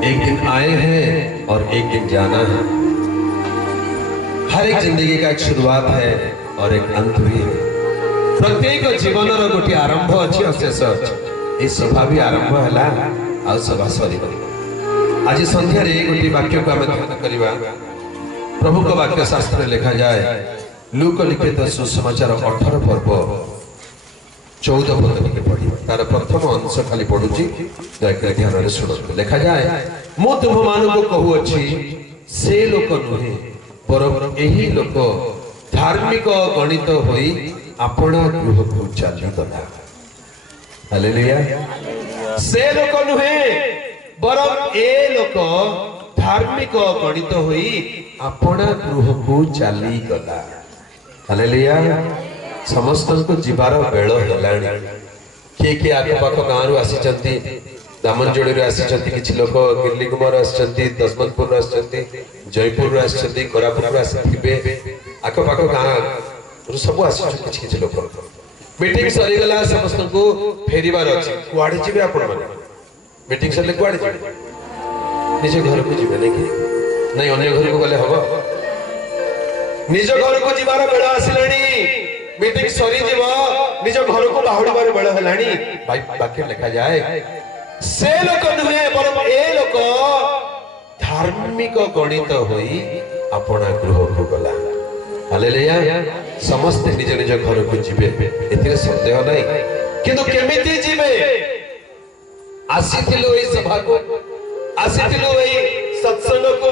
एक दिन आए हैं और एक दिन जाना है। हर एक जिंदगी का एक शुरुआत है और एक अंत भी है। प्रत्येक जीवन गोटे आरंभ अच्छी और शेष अच्छी। सभा भी आरंभ है सभा सर। आज संध्यार गोटे वाक्य को आम ध्यान करवा। प्रभु को वाक्य शास्त्र लिखा जाए लूक लिखित सुसमाचार 18 पर्व 14 पद के पढ़ी तार प्रथम अंश खाली पढ़ुची दयाकर ध्यान शुणु। लिखा जाए मु तुम मान कहूँ से लोक नुहे पर यही लोक धार्मिक गणित होई अपना गृह को चली गला। हालेलुया। से लोक नुहे बरम ए लोक धार्मिक गणित होई अपना गृह को चली गला। हालेलुया। समस्त को जीवार बेल है। किए किए आखपाख गाँव आसी दामनजोड़ी आसी किसी लोक किरलीकुमार आसी दशमतपुर आसी जयपुर आसी कोरापुर आसवे आखपाख गाँव सब आसी किसी लोक मीटिंग सरीगला समस्त को फेरबार अच्छे कड़े जी आप मीटिंग सरले कड़े निज घर को जी नहीं अन्य घर को गले हम निज घर को जीवार बेल आसिलानी मीटिंग सरी जीव निज घर को बाहुड़बार बेल है। वाक्य लिखा जाए से लोक नुहे बरम ए लोक धार्मिक गणित होई अपना गृह को गला। हालेलुया। समस्त निज निज घर को जीवे एथिरे संदेह नहीं किंतु केमिति जीवे आसीथिलु एई सभा को आसीथिलु एई सत्संग को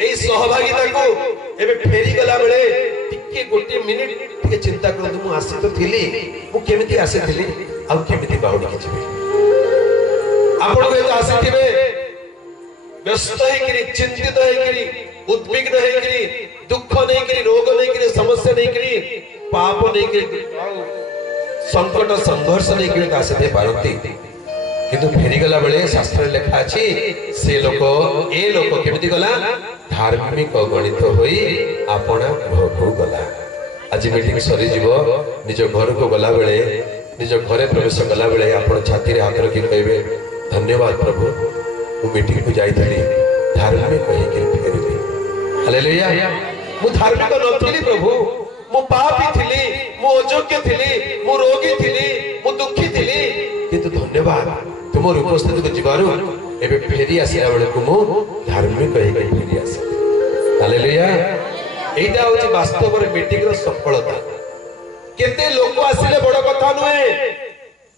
एई सहभागिता को एबे फेरी गला बेले टिके गोटे मिनिट टिके चिंता करंतु मु आसी तो थिली मु केमिति आसीथिली आ केमिति बाहुडी के जीवे। आपण को आसीथिबे व्यस्त हेकरी चिंतित हेकरी उद्विग्न हेकरी दुख नहीं करी रोग नहीं करी समस्या नहीं करी पाप नहीं करी संकट संघर्ष नहीं करी आसीथे पारती किंतु फेरी गला बेले शास्त्र लिखा अछि से लोक ए लोक केमिति गला धार्मिक गणित होई अपना गृह को गला। आज मीटिंग सरी जीव निज घर को गला बेले निज घरे प्रवेश गला बेले आपण छाती रे हाथ रखी कहबे धन्यवाद प्रभु मु मीटिंग को जाइथली धार्मिक हेकरी फेरबी। हालेलुया। मु धार्मिक नथिली प्रभु मु पापी थिली मु अयोग्य थिली मु रोगी थिली मु दुखी थिली किंतु धन्यवाद तुमर उपस्थिति को जीवारु एबे फेरी आसिया बेले को मु धार्मिक हेकरी फेरी आसे। हालेलुया। एटा होची वास्तव रे मीटिंग रो सफलता। केते लोक आसिले बड़ कथा नुहे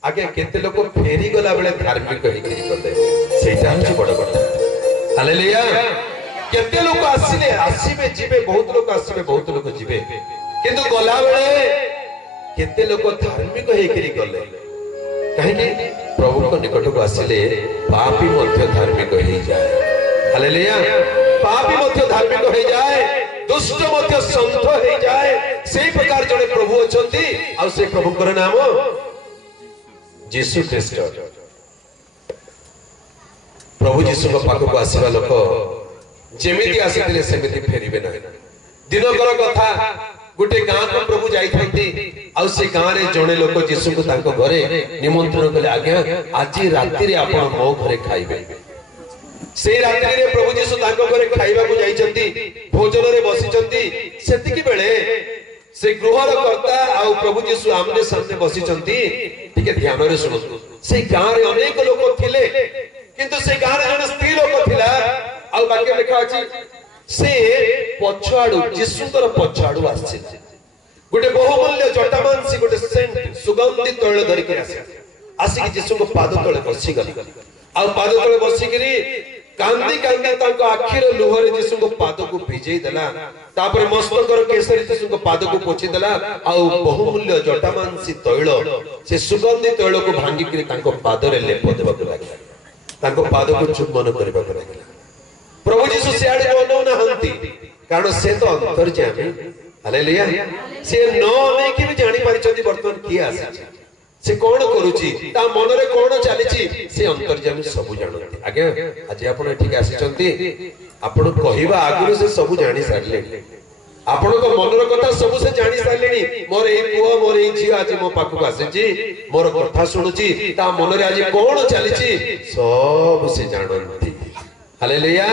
आगे केते लोक फेरी गला बेले धार्मिक हेकरी गले सेटा होची बड़ कथा। हालेलुया। केते लोक आसिले आसीबे जीवे बहुत लोक आसीबे बहुत लोक जीवे किंतु गला बेले केते लोक धार्मिक हेकरी गले कहीं प्रभु को निकट को आसिले पापी मध्य धार्मिक हो जाए। हालेलुया। पापी मध्य धार्मिक हो जाए दुष्ट मध्य संत हो जाए से प्रकार जड़े प्रभु अछंती आ से प्रभु कर नाम यीशु ख्रीस्ट। प्रभु यीशु को पाक को आसीबा लोक जेमिति आसीथिले सेमिति फेरिबे ना। दिनकर कथा गोटे गाँ को प्रभु जाइथांती आ से गाँ रे जणे लोक यीशु को तांको घरे निमंत्रण कले आज्ञा आज राति रे आपण मो घरे खाइबे। से रात्रि रे प्रभु यीशु तांको घरे खाइबा को जाइचंती भोजन रे बसिचंती सेतिकी बेले से गृहर कर्ता आ प्रभु यीशु आमने सामने बसिचंती ठीक ध्यान रे सुनो। से गाँ रे अनेक लोक थिले किंतु से गाँ रे जने स्त्री लोक थिला आ वाक्य लिखा अछि से पछाडू यीशुकर पछाडू आसी गोटे बहुमूल्य जटामांसी गोटे सेंट सुगंधि तैल धरिक आसी यीशु को पाद तले बसी गली आ पाद तले बसी करी कांदी कांदी तांको आखिर लुहरे यीशु को पाद को भिजई देला तापर मस्तकर केसरी यीशु को पाद को पोछि देला आ बहुमूल्य जटामांसी तैल से सुगंधि तैल को भांगी करी तांको पाद रे लेप देबा को लागिला तांको पाद को चुम्बन करबा को लागिला। प्रभु यीशु सियाड़े बनो ना हंती कारण से तो अंतर्यामी। हालेलुया। से न नै कि भी जानि परिचति वर्तमान की आसी से कोन करूची ता मन रे कोन चलीची से अंतर्यामी सब जानती। आगे आज आपण ठीक आसी चंती आपण कहिबा आगुरु से सब जानि सारले आपण को मन रो कथा सब से जानि सारलेनी मोर ए पुओ मोर ए झी आज मो पाखु आसीची मोर कथा सुनुची ता मन रे आज कोन चलीची सब से जानती। हालेलुया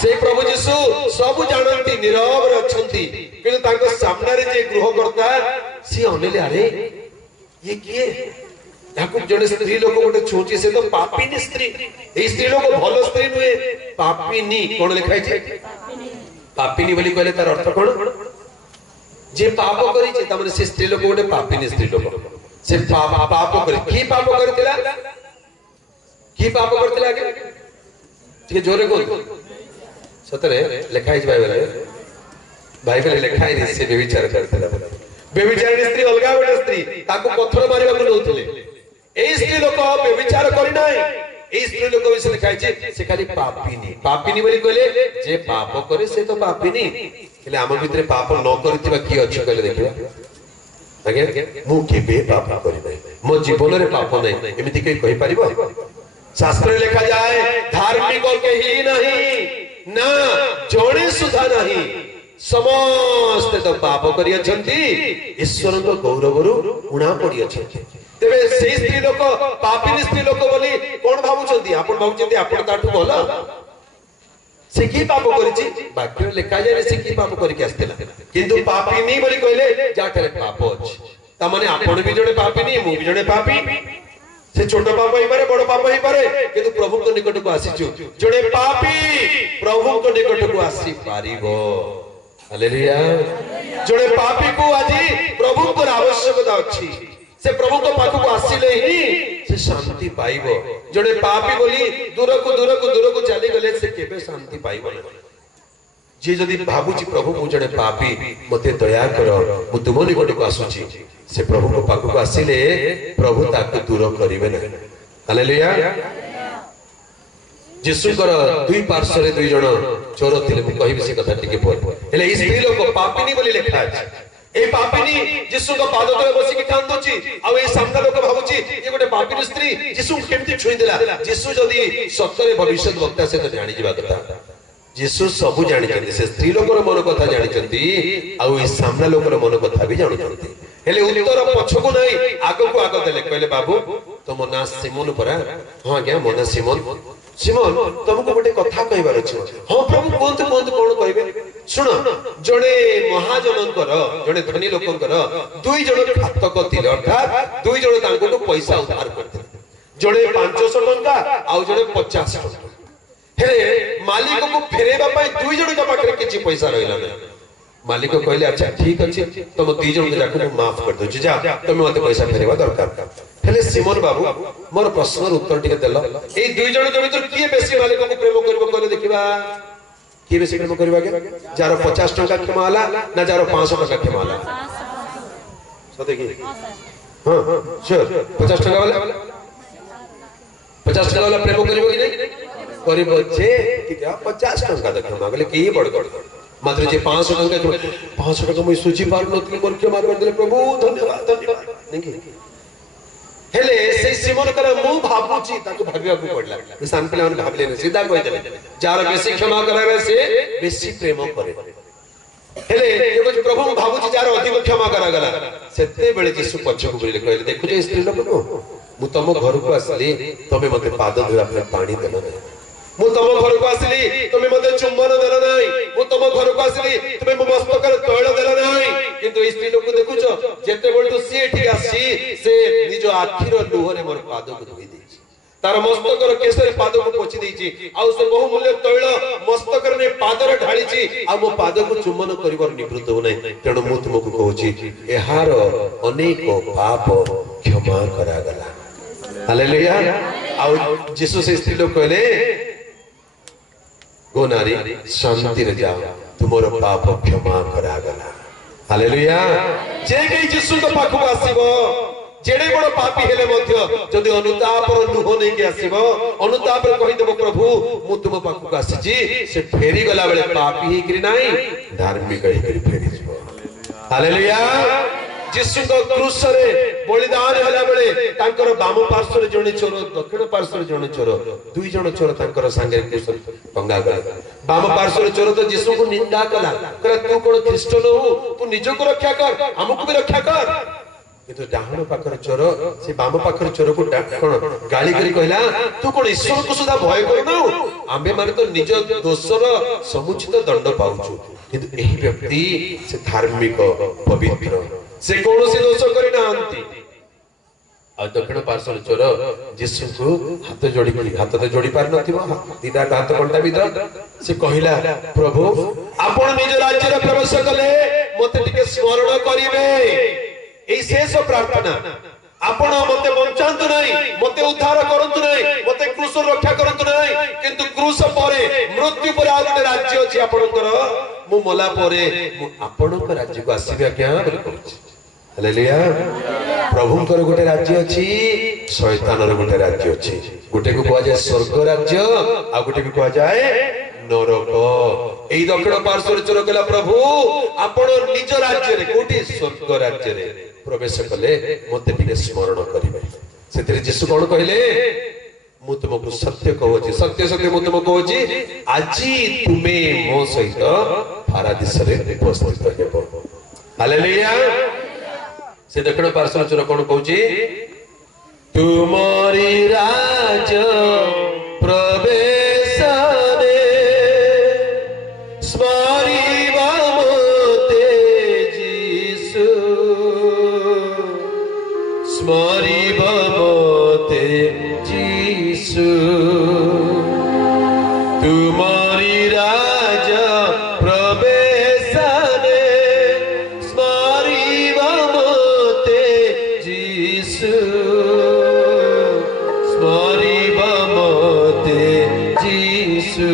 से प्रभु यीशु सब जानती नीरव रे अछंती किंतु तांको सामने रे जे गृह करता सी अनेले अरे ये किए याकू जड़े स्त्री लोक गोटे छोटी से तो पापिनी स्त्री ए स्त्री लोक भलो स्त्री नुए पापिनी कोन लिखाई छे पापिनी बोली कहले तार अर्थ कोन जे पाप करी छे त माने से स्त्री लोक गोटे पापिनी स्त्री लोक से पाप करी की पाप करतिला की पाप करतिला के ठीक जोरे को सतरे लिखाई बाइबल बाइबल लिखाई से व्यभिचार करतिला व्यभिचारी स्त्री अलगा गोटे स्त्री ताको पत्थर मारिबा को नउथिले एई स्त्री लोक व्यभिचार करि नाही एई स्त्री लोक विषय लिखाई छे से खाली पापिनी बोली कहले जे पाप करे से तो पापिनी हेले हम भितरे पाप न करतिबा की अछि कहले देखिबा आगे मु केबे पाप करि नाही मो जीवन रे पाप नाही एमिति के कहि परिबो शास्त्र लिखा जाए धार्मिक केही नहीं ना जोड़े सुधा नहीं समस्त तो पाप करी अछंती ईश्वर को गौरवरु उणा पड़ी अछंती तेबे से स्त्री लोक पापिनी स्त्री लोक बोली कोन भाबुचंती आपण भाबुचंती आपण ताठू बोला से की पाप करिछि वाक्य लिखा जाय से की पाप करी के आस्तेला किंतु पापिनी बोली कहले जाठरे पाप अछि त माने आपण भी जणे पापिनी मु भी जणे पापी से छोटा पाप ही पारे बड़ पाप ही पारे किंतु प्रभु को निकट को आसीछु जणे पापी प्रभु को निकट को आसी पारिबो हालेलुया जणे पापी को आजी प्रभु को आवश्यकता अछि से प्रभु को पाख को आसीले ही से शांति पाइबो जणे पापी बोली दूर को चली गले से केबे शांति पाइबो जे जदी भाबुची प्रभु मु जणे पापी मते दया करो मु तुम निकट को आसुची से प्रभु को पाख को आसीले प्रभु ताको दूर करिवे न हालेलुया यीशु कर दुई पार्श्व रे दुई जण चोर थिले मु कहिबे से कथा टिके पर हेले ई स्त्री लोक पापिनी बोली लेखा अछि ए पापिनी यीशु को पाद तले बसी के कांदुची आ ए सामना लोक भाबुची ये गोटे पापिनी स्त्री यीशु केमति छुई देला यीशु जदी सत्य भविष्य वक्ता से तो जानि जिबा कथा यीशु सब जानि चंदी से स्त्री लोकर मन कथा जानि चंदी आ ए सामना लोकर मन कथा भी जानि चंदी हेले उत्तर पछको नाही आगो को आगो देले कहले बाबू तुम ना सिमोन परा हां क्या मोना सिमोन सिमोन तुमको गोटे कथा कहबार अछि हां प्रभु कोन कोन कहबे सुनो जणे महाजनकर जणे धनी लोकंकर दुई जण घातक थिले अर्थात दुई जण तांको पैसा उधार करथिले जणे 500 टंका आ जणे 50 टंका हेले मालिक को फेरेबा पय दुई जण के पाखरे किछि पैसा रहिला नै मालिक कहले अच्छा ठीक अछि तुम दुई जण के जाको माफ कर दो जा तुम मते पैसा फेरेबा दरकार हेले सिमोन बाबू मोर प्रश्नर उत्तर टिके देलो ए दुई जण के भीतर किए बेसी मालिक को प्रेम करबो कहले देखिबा किए बेसी प्रेम करबा के जार 50 टंका क्षमा होला ना जार 500 टंका क्षमा होला सते की हां श्योर 50 टंका वाला 50 टंका वाला प्रेम करबो कि नहीं करबो जे ठीक है 50 टंका तो क्षमा गले की बड़ मात्र जे 500 टंका मुई सूची पार नथि मोर क्षमा कर देले प्रभु धन्यवाद नहीं हेले से सिमोन कर मु भाबुची ताको भाबिया को पड़ला इंसान पे मन भाबले न सीधा कहि देले जार बेसी क्षमा करे से बेसी प्रेम करे हेले एगो प्रभु भाबुची जार अधिक क्षमा करा गला सेते बेले यीशु पछको बोले कहले देखु जे स्त्री लोक मु तम घर को आसली तमे मते पाद धोया पे पानी देलो नै मु तम घर को आसली तमे मते चुंबन देलो नै मु तम घर को आसली तमे मो मस्तक रे तैल देलो नै किंतु स्त्री लोक देखुचो जेते बोल तो सी एठी आसी से निज आखिर लुहरे मोर पाद को धोई देछि तार मस्तक रे केसरी पाद को पोछि देछि आ से बहु मूल्य तैल मस्तक रे पाद रे ढालिछि आ मो पाद को चुंबन करिवर निवृत्त हो नै तेणु मु तुमको कहूछि एहार अनेक पाप क्षमा करा गला हालेलुया आ यीशु से स्त्री लोक कहले गो नारी शांति रे जाओ तुमरो पाप क्षमा करा गला हालेलुया जे के यीशु को पाखु आसीबो जेडे बड़ पापी हेले मध्य जदि अनुताप रो लुह नै के आसीबो अनुताप रे कहि देबो प्रभु मु तुम पाखु आसीची से फेरी गला बेले पापी ही करी नाही धार्मिक ही करी फेरी जिवो हालेलुया यीशु को क्रूस रे बलिदान हला बेले तांकर बाम पार्श्व रे जणे चोर दक्षिण पार्श्व रे जणे चोर दुई जण चोर तांकर संगे क्रूस पंगा गला बाम पार्श्व रे चोर तो यीशु को निंदा कला करे तू कोन ख्रिस्ट न हो तू निज को रक्षा कर हमको भी रक्षा कर କିନ୍ତୁ ଡାହାଣ ପାଖରେ ଚୋର ସେ ବାମ ପାଖରେ ଚୋରକୁ କଣ ଗାଳି କରି କହିଲା ତୁ କଣ ଈଶ୍ୱରକୁ ସୁଦ୍ଧା ଭୟ କରୁନାଉ ଆମେ ମାନେ ତ ନିଜ ଦୋଷର ସମୁଚିତ ଦଣ୍ଡ ପାଉଛୁ କିନ୍ତୁ ଏହି ବ୍ୟକ୍ତି ସେ ଧାର୍ମିକ ପବିତ୍ର ସେ କୌଣସି ଦୋଷ କରିନାହାନ୍ତି ଆଉ ଦକ୍ଷିଣ ପାର୍ଶ୍ୱର ଚୋର ଯୀଶୁଙ୍କୁ ହାତ ଯୋଡ଼ିକି ହାତ ତ ଯୋଡ଼ି ପାରି ନଥିବ ଦିଟା ହାତ କଣ୍ଟା ଭିତରେ ସେ କହିଲା ପ୍ରଭୁ ଆପଣ ନିଜ ରାଜ୍ୟରେ ପ୍ରବେଶ କଲେ ମତେ ଟିକେ ସ୍ମରଣ କରିବେ এই শেষ প্রার্থনা আপন মতে বঞ্চান্তু নাই মতে উদ্ধার করন্তু নাই মতে ক্রুশ রক্ষা করন্তু নাই কিন্তু ক্রুশ পরে মৃত্যু পরে আর গোটে রাজ্য আছে আপনকৰ মু মলা পরে মু আপনଙ୍କ রাজ্যକୁ আসিবে আজ্ঞା বলি কହୁଛି ହାଲେଲୁୟା ପ୍ରଭୁଙ୍କର ଗୋଟେ ରାଜ୍ୟ ଅଛି ଶୈତାନର ଗୋଟେ ରାଜ୍ୟ ଅଛି ଗୋଟେକୁ କୁହାଯାଏ ସ୍ୱର୍ଗ ରାଜ୍ୟ ଆଉ ଗୋଟେକୁ କୁହାଯାଏ ନରକ এই দক্ষিণ পার্শ্বর চোর কলা প্রভু আপন নিজ রাজ্যরে কোটি স্বর্গ রাজ্যরে প্রবেশ কলে মতে টিকে স্মরণ করিবে সেতরে যিশু কোন কহিলে মু তুমকু সত্য কହୁଛି সত্য সত্য মু তুমকু কହୁଛି আজি তুমে মো সহিত পারাদীসরে উপস্থিত হেব হালেলুয়া সে দক্ষিণ পার্শ্বর চোর কোন কହୁଛି তুমরি রাজ প্রবেশ স্মরিব মতে যিশু তুমরি রাজ প্রবেশনে স্মরিব মতে যিশু স্মরিব মতে যিশু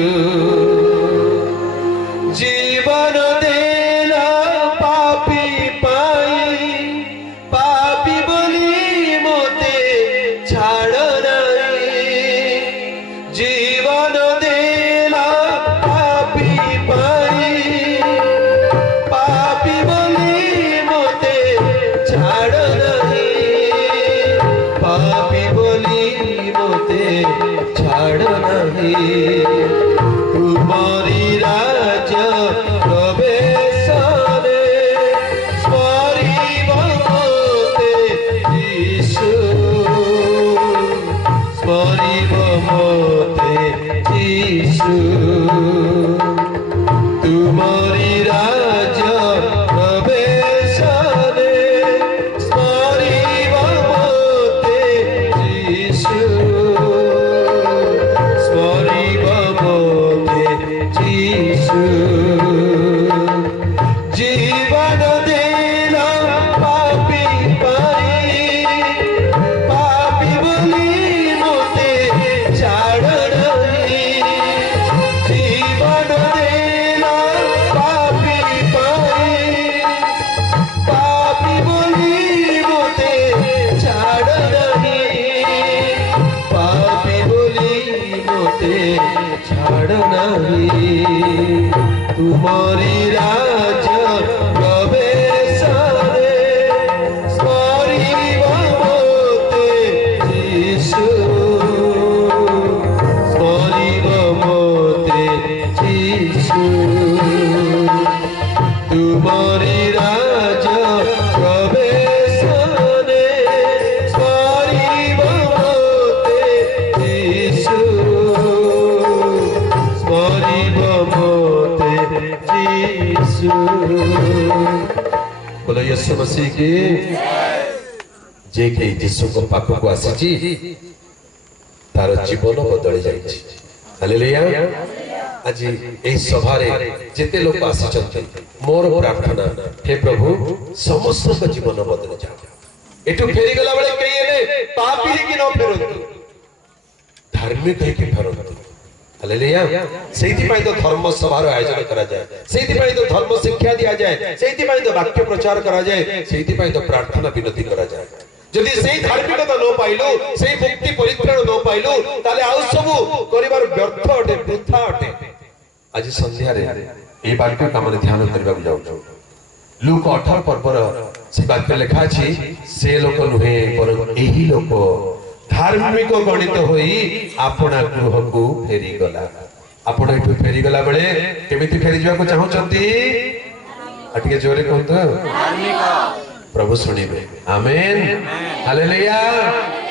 জীবন দেলা পাপী পাই পাপী বলি মতে ছাড় নাই জীবন দেলা পাপী পাই পাপী বলি মতে ছাড় নাই পাপী বলি মতে ছাড় নাই তুমরি রাজ প্রবেশনে স্মরিব মতে যিশু স্মরিব মতে যিশু তুমরি রাজ প্রবেশনে স্মরিব মতে যিশু স্মরিব মতে যিশু জীবন দিল পাপী পাই পাপী বলি মতে ছাড় নাই জীবন দিল পাপী পাই পাপী বলি মতে ছাড় নাই পাপী বলি মতে ছাড় নাই তুমরি রাজ প্রবেশনে স্মরিব মতে যিশু স্মরিব মতে যিশু তুমরি রাজ প্রবেশনে স্মরিব মতে যিশু স্মরিব মতে যিশু बोलो यीशु मसीह की जे के यीशु को पाखକୁ ଆସିଛି तार जीवन बदली जाइछि हालेलुया আজি এই সভারে যেতে লোক আসিଛନ୍ତି মোর প্রার্থনা হে প্রভু সমস্ত জীবন বদলে যাও এটু ফেরি গলা বেলে কেই এলে পাপী কি ন ফেরন্তু ধার্মিক কি ফেরন্তু हालेलुया सेति पई तो धर्म सभार आयोजन करा जाए सेति पई तो धर्म शिक्षा दिया जाए सेति पई तो वाक्य प्रचार करा जाए सेति पई तो प्रार्थना विनती करा जाए जदि सेई धार्मिकता न पाइलो सेई मुक्ति परित्राण न पाइलो ताले आउ सब करिवार व्यर्थ अटे वृथा अटे आज संध्या रे ए वाक्य का मन ध्यान करबा जाउ लूक 18 पर्वर से वाक्य लिखा अछि से लोक नुहे पर एही लोक धार्मिक गणित होई आपना गृह को फेरी गला आपण एठु फेरी गला बेले केमिति फेरी जावा को चाहउचंती अटके जोरे कहत धार्मिक प्रभु शुणिबे आमेन हालेलुया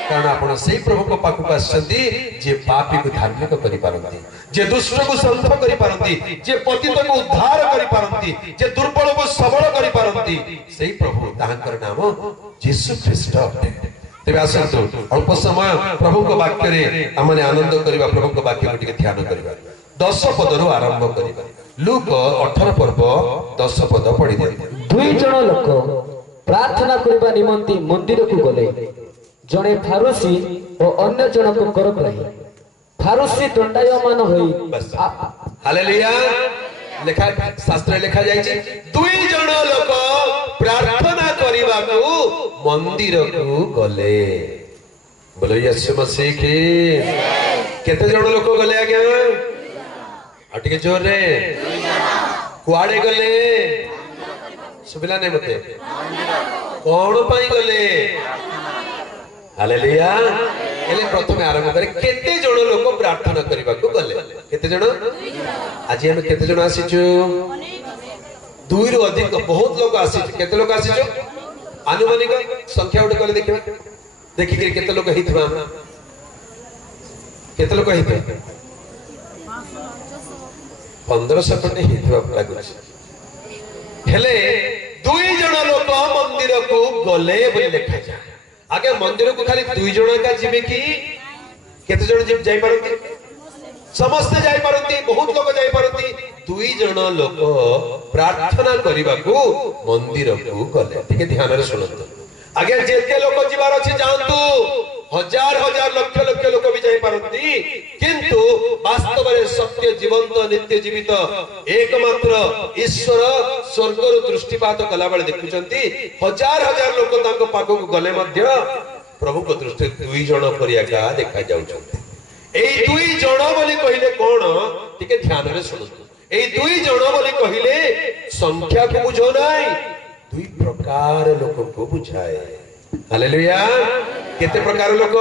कारण आपण से प्रभु को पाखु आछंती जे पापी को धार्मिक करि पारंती जे दुष्ट को संत करि पारंती जे पतित को उद्धार करि पारंती जे दुर्बल को सबल करि पारंती सेही प्रभु ताहाकर नाम यीशु ख्रीष्ट अटे तेबे आसंतु अल्प समय प्रभु को वाक्य रे हमने आनंद करबा प्रभु को वाक्य को टिके ध्यान करबा 10 पद रो आरंभ करबा लूक 18 पर्व 10 पद पढ़ी दे दुई जण लोक प्रार्थना करबा निमंती मंदिर को गले जणे फारुसी और अन्य जनक करग्राही फारुसी दंडायमान होई हालेलुया लेखा शास्त्र लेखा जायछि दुई जण लोक प्रार्थना करबा को मंदिर को गले बोलो यीशु मसीह की केते जण लोक गले आज्ञा अटिके जोर रे कुआडे गले सुबिला नै मते कोन पाई गले हालेलुया एले प्रथम आरंभ करे केते जण लोक प्रार्थना करबा को गले केते जण आज हम केते जण आसीछु दुई रु अधिक बहुत लोग आसीछु केते लोग आसीछु आनुमानिक संख्या उठे कहले देखिबा देखि के केते लोग हितबा केते लोग हितबा 1500 खंडे हितबा लागु हेले दुई जण लोक मंदिर को गले बोली लिखा जाय आगे मंदिर को खाली दुई जण का जिबे की केते जण जाई पारंती समस्त जाई पारंती बहुत लोग जाई पारंती दुई जण लोक प्रार्थना करबा को मंदिर को गले ठीक ध्यान रे सुनतो आगे जेते लोक जिबार अछि जानतु हजार हजार लक्ष लक्ष लोक भी जाई पारंती किंतु वास्तव में सत्य जीवंत नित्य जीवित एकमात्र ईश्वर स्वर्ग रु दृष्टिपात कला बेले देखुचंती हजार हजार लोक तांको पाखो को गले मध्य प्रभु को दृष्टि दुई जण करिया का देखा जाउचंती एई दुई जण बोली कहिले कोन टिके ध्यान रे सुनतु एई दुई जण बोली कहिले संख्या को बुझो नाही दुई प्रकार लोक को बुझाए हालेलुया केते प्रकार लोक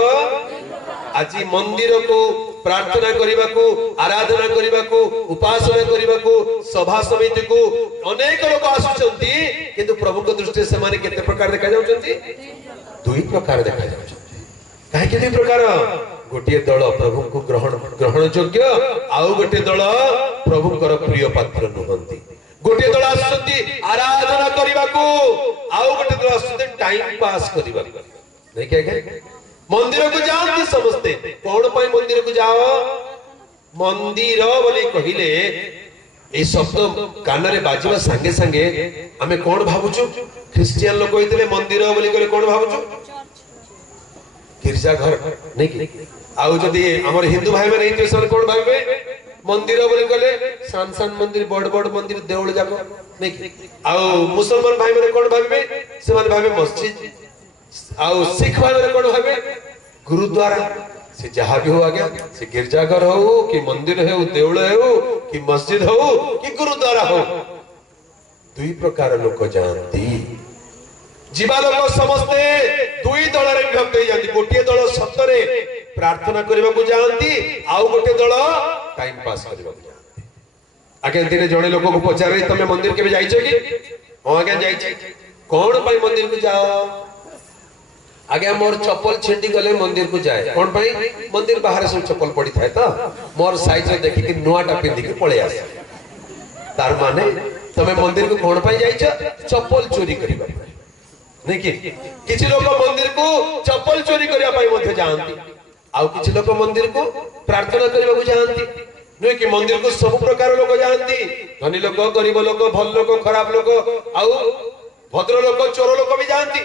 आज मंदिर को प्रार्थना करबा को आराधना करबा को उपासना करबा को सभा समिति को अनेक लोक आसुचंती किंतु प्रभु को दृष्टि से माने केते प्रकार देखा जाउचंती दुई प्रकार देखा जाउचंती काहे के दुई प्रकार गोटे दल प्रभु को ग्रहण योग्य आउ गोटे दल प्रभु कर प्रिय पात्र नुहंती गोटे दल आसुचंती आराधना करबा को आउ गोटे दल आसुचंती टाइम पास करबा नहीं के मंदिर को जाओ समझते कौन पाई मंदिर को जाओ मंदिर बोली कहिले ए शब्द कान रे बाजिबा संगे संगे हमें कौन भाबुछु क्रिश्चियन लोग होइतले मंदिर बोली कहले कौन भाबुछु गिरजा घर नहीं कि आउ जदी हमर हिंदू भाई में नहीं तो कौन भाबे मंदिर बोली कहले सान सान मंदिर बड़ बड़ मंदिर देउल जाको नहीं कि आउ मुसलमान भाई में कौन भाबे से माने भाबे मस्जिद आउ सिख भाई में कौन भाबे गुरुद्वारा से जहां भी हो आ गया से गिरजाघर हो कि मंदिर हो देउल हो कि मस्जिद हो कि गुरुद्वारा हो दुई प्रकार लोक जानती जीवा लोक समस्ते दुई दल रे विभक्त हो जाती गोटे दल सतरे प्रार्थना करबा को जानती आउ गोटे दल टाइम पास करबा को जानती आगे दिने जणे लोक को पचारे तमे मंदिर केबे जाइछो कि हां आगे जाइछी कोन पाई मंदिर को जाओ आगे मोर चप्पल छिंडी गले मंदिर को जाए कौन पाई मंदिर बाहर सब चप्पल पड़ी थाए तो मोर साइज देखि कि नुआटा पिंदी के पळे आसे तार माने तमे मंदिर को कोन पाई जाइछ चप्पल चोरी करिबा नहीं कि किछि लोक मंदिर को चप्पल चोरी करिया पाई मध्ये जानती आउ किछि लोक मंदिर को प्रार्थना करिबा को जानती नहीं कि मंदिर को सब प्रकार लोक जानती धनी लोक गरीब लोक भल लोक खराब लोक आउ भद्र लोक चोर लोक भी जानती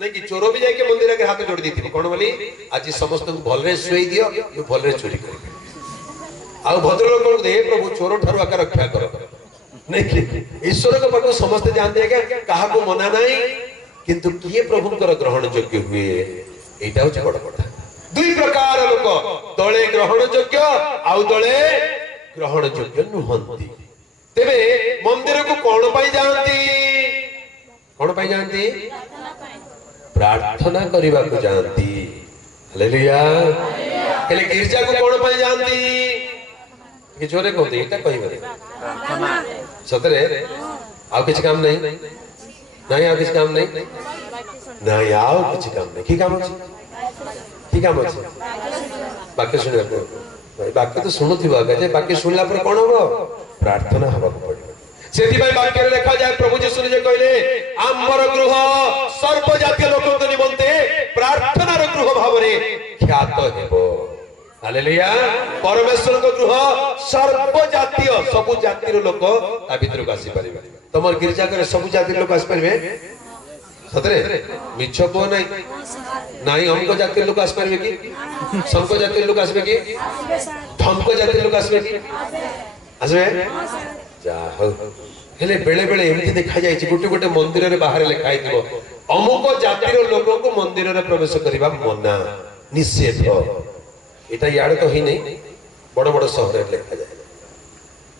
नहीं कि चोर भी जाके मंदिर के हाथ जोड़ दी कौन बोली आज समस्त को भलरे सुई दियो ये भलरे चोरी कर आ भद्र लोक दे प्रभु चोर ठारू आका रक्षा कर नहीं कि ईश्वर के पाख समस्त जानते हैं कहा को मना नहीं किंतु किए प्रभु कर ग्रहण योग्य हुए एटा होछ बड़ कथा दुई प्रकार लोक दले ग्रहण योग्य आउ दले ग्रहण योग्य नुहंती तेबे मंदिर को कौन पाई जानती कौन पाई जानती प्रार्थना करबा को जानती हालेलुया केले गिरजा को कोन पाई जानती कि जोरे कहते एटा कहिबे प्रार्थना सतरे आ किछ काम नहीं नहीं आ किसी काम नहीं नहीं आओ किसी काम नहीं की काम अछि की काम अछि बाकी सुन भाई बाकी तो सुनु थी बाकी जे बाकी सुनला पर कोन हो प्रार्थना हवा को पड़े सेति भाई वाक्य रे लिखा जाय प्रभु यीशु जे कहले आम्बर गृह सर्व जातीय लोक को निमंते प्रार्थना रो गृह भावरे ख्यात हेबो हालेलुया परमेश्वर को गृह सर्व जातीय सब जातिर लोक आ भीतर को आसी परिबे तमर गिरजा करे सब जातिर लोक आसी परिबे सतरे मिछ को नहीं नहीं हमको जातिर लोक आसी परिबे की सबको जातिर लोक आसी की धमको जातिर लोक आसी की आसबे जा हो हेले बेले बेले एमती देखा जाय छि गुटे गुटे मंदिर रे बाहर लिखा हितबो अमुक जातिर लोक को मंदिर रे प्रवेश करिबा मना निषेध एटा याड तो ही नहीं बड़ बड़ शहर रे लिखा जाय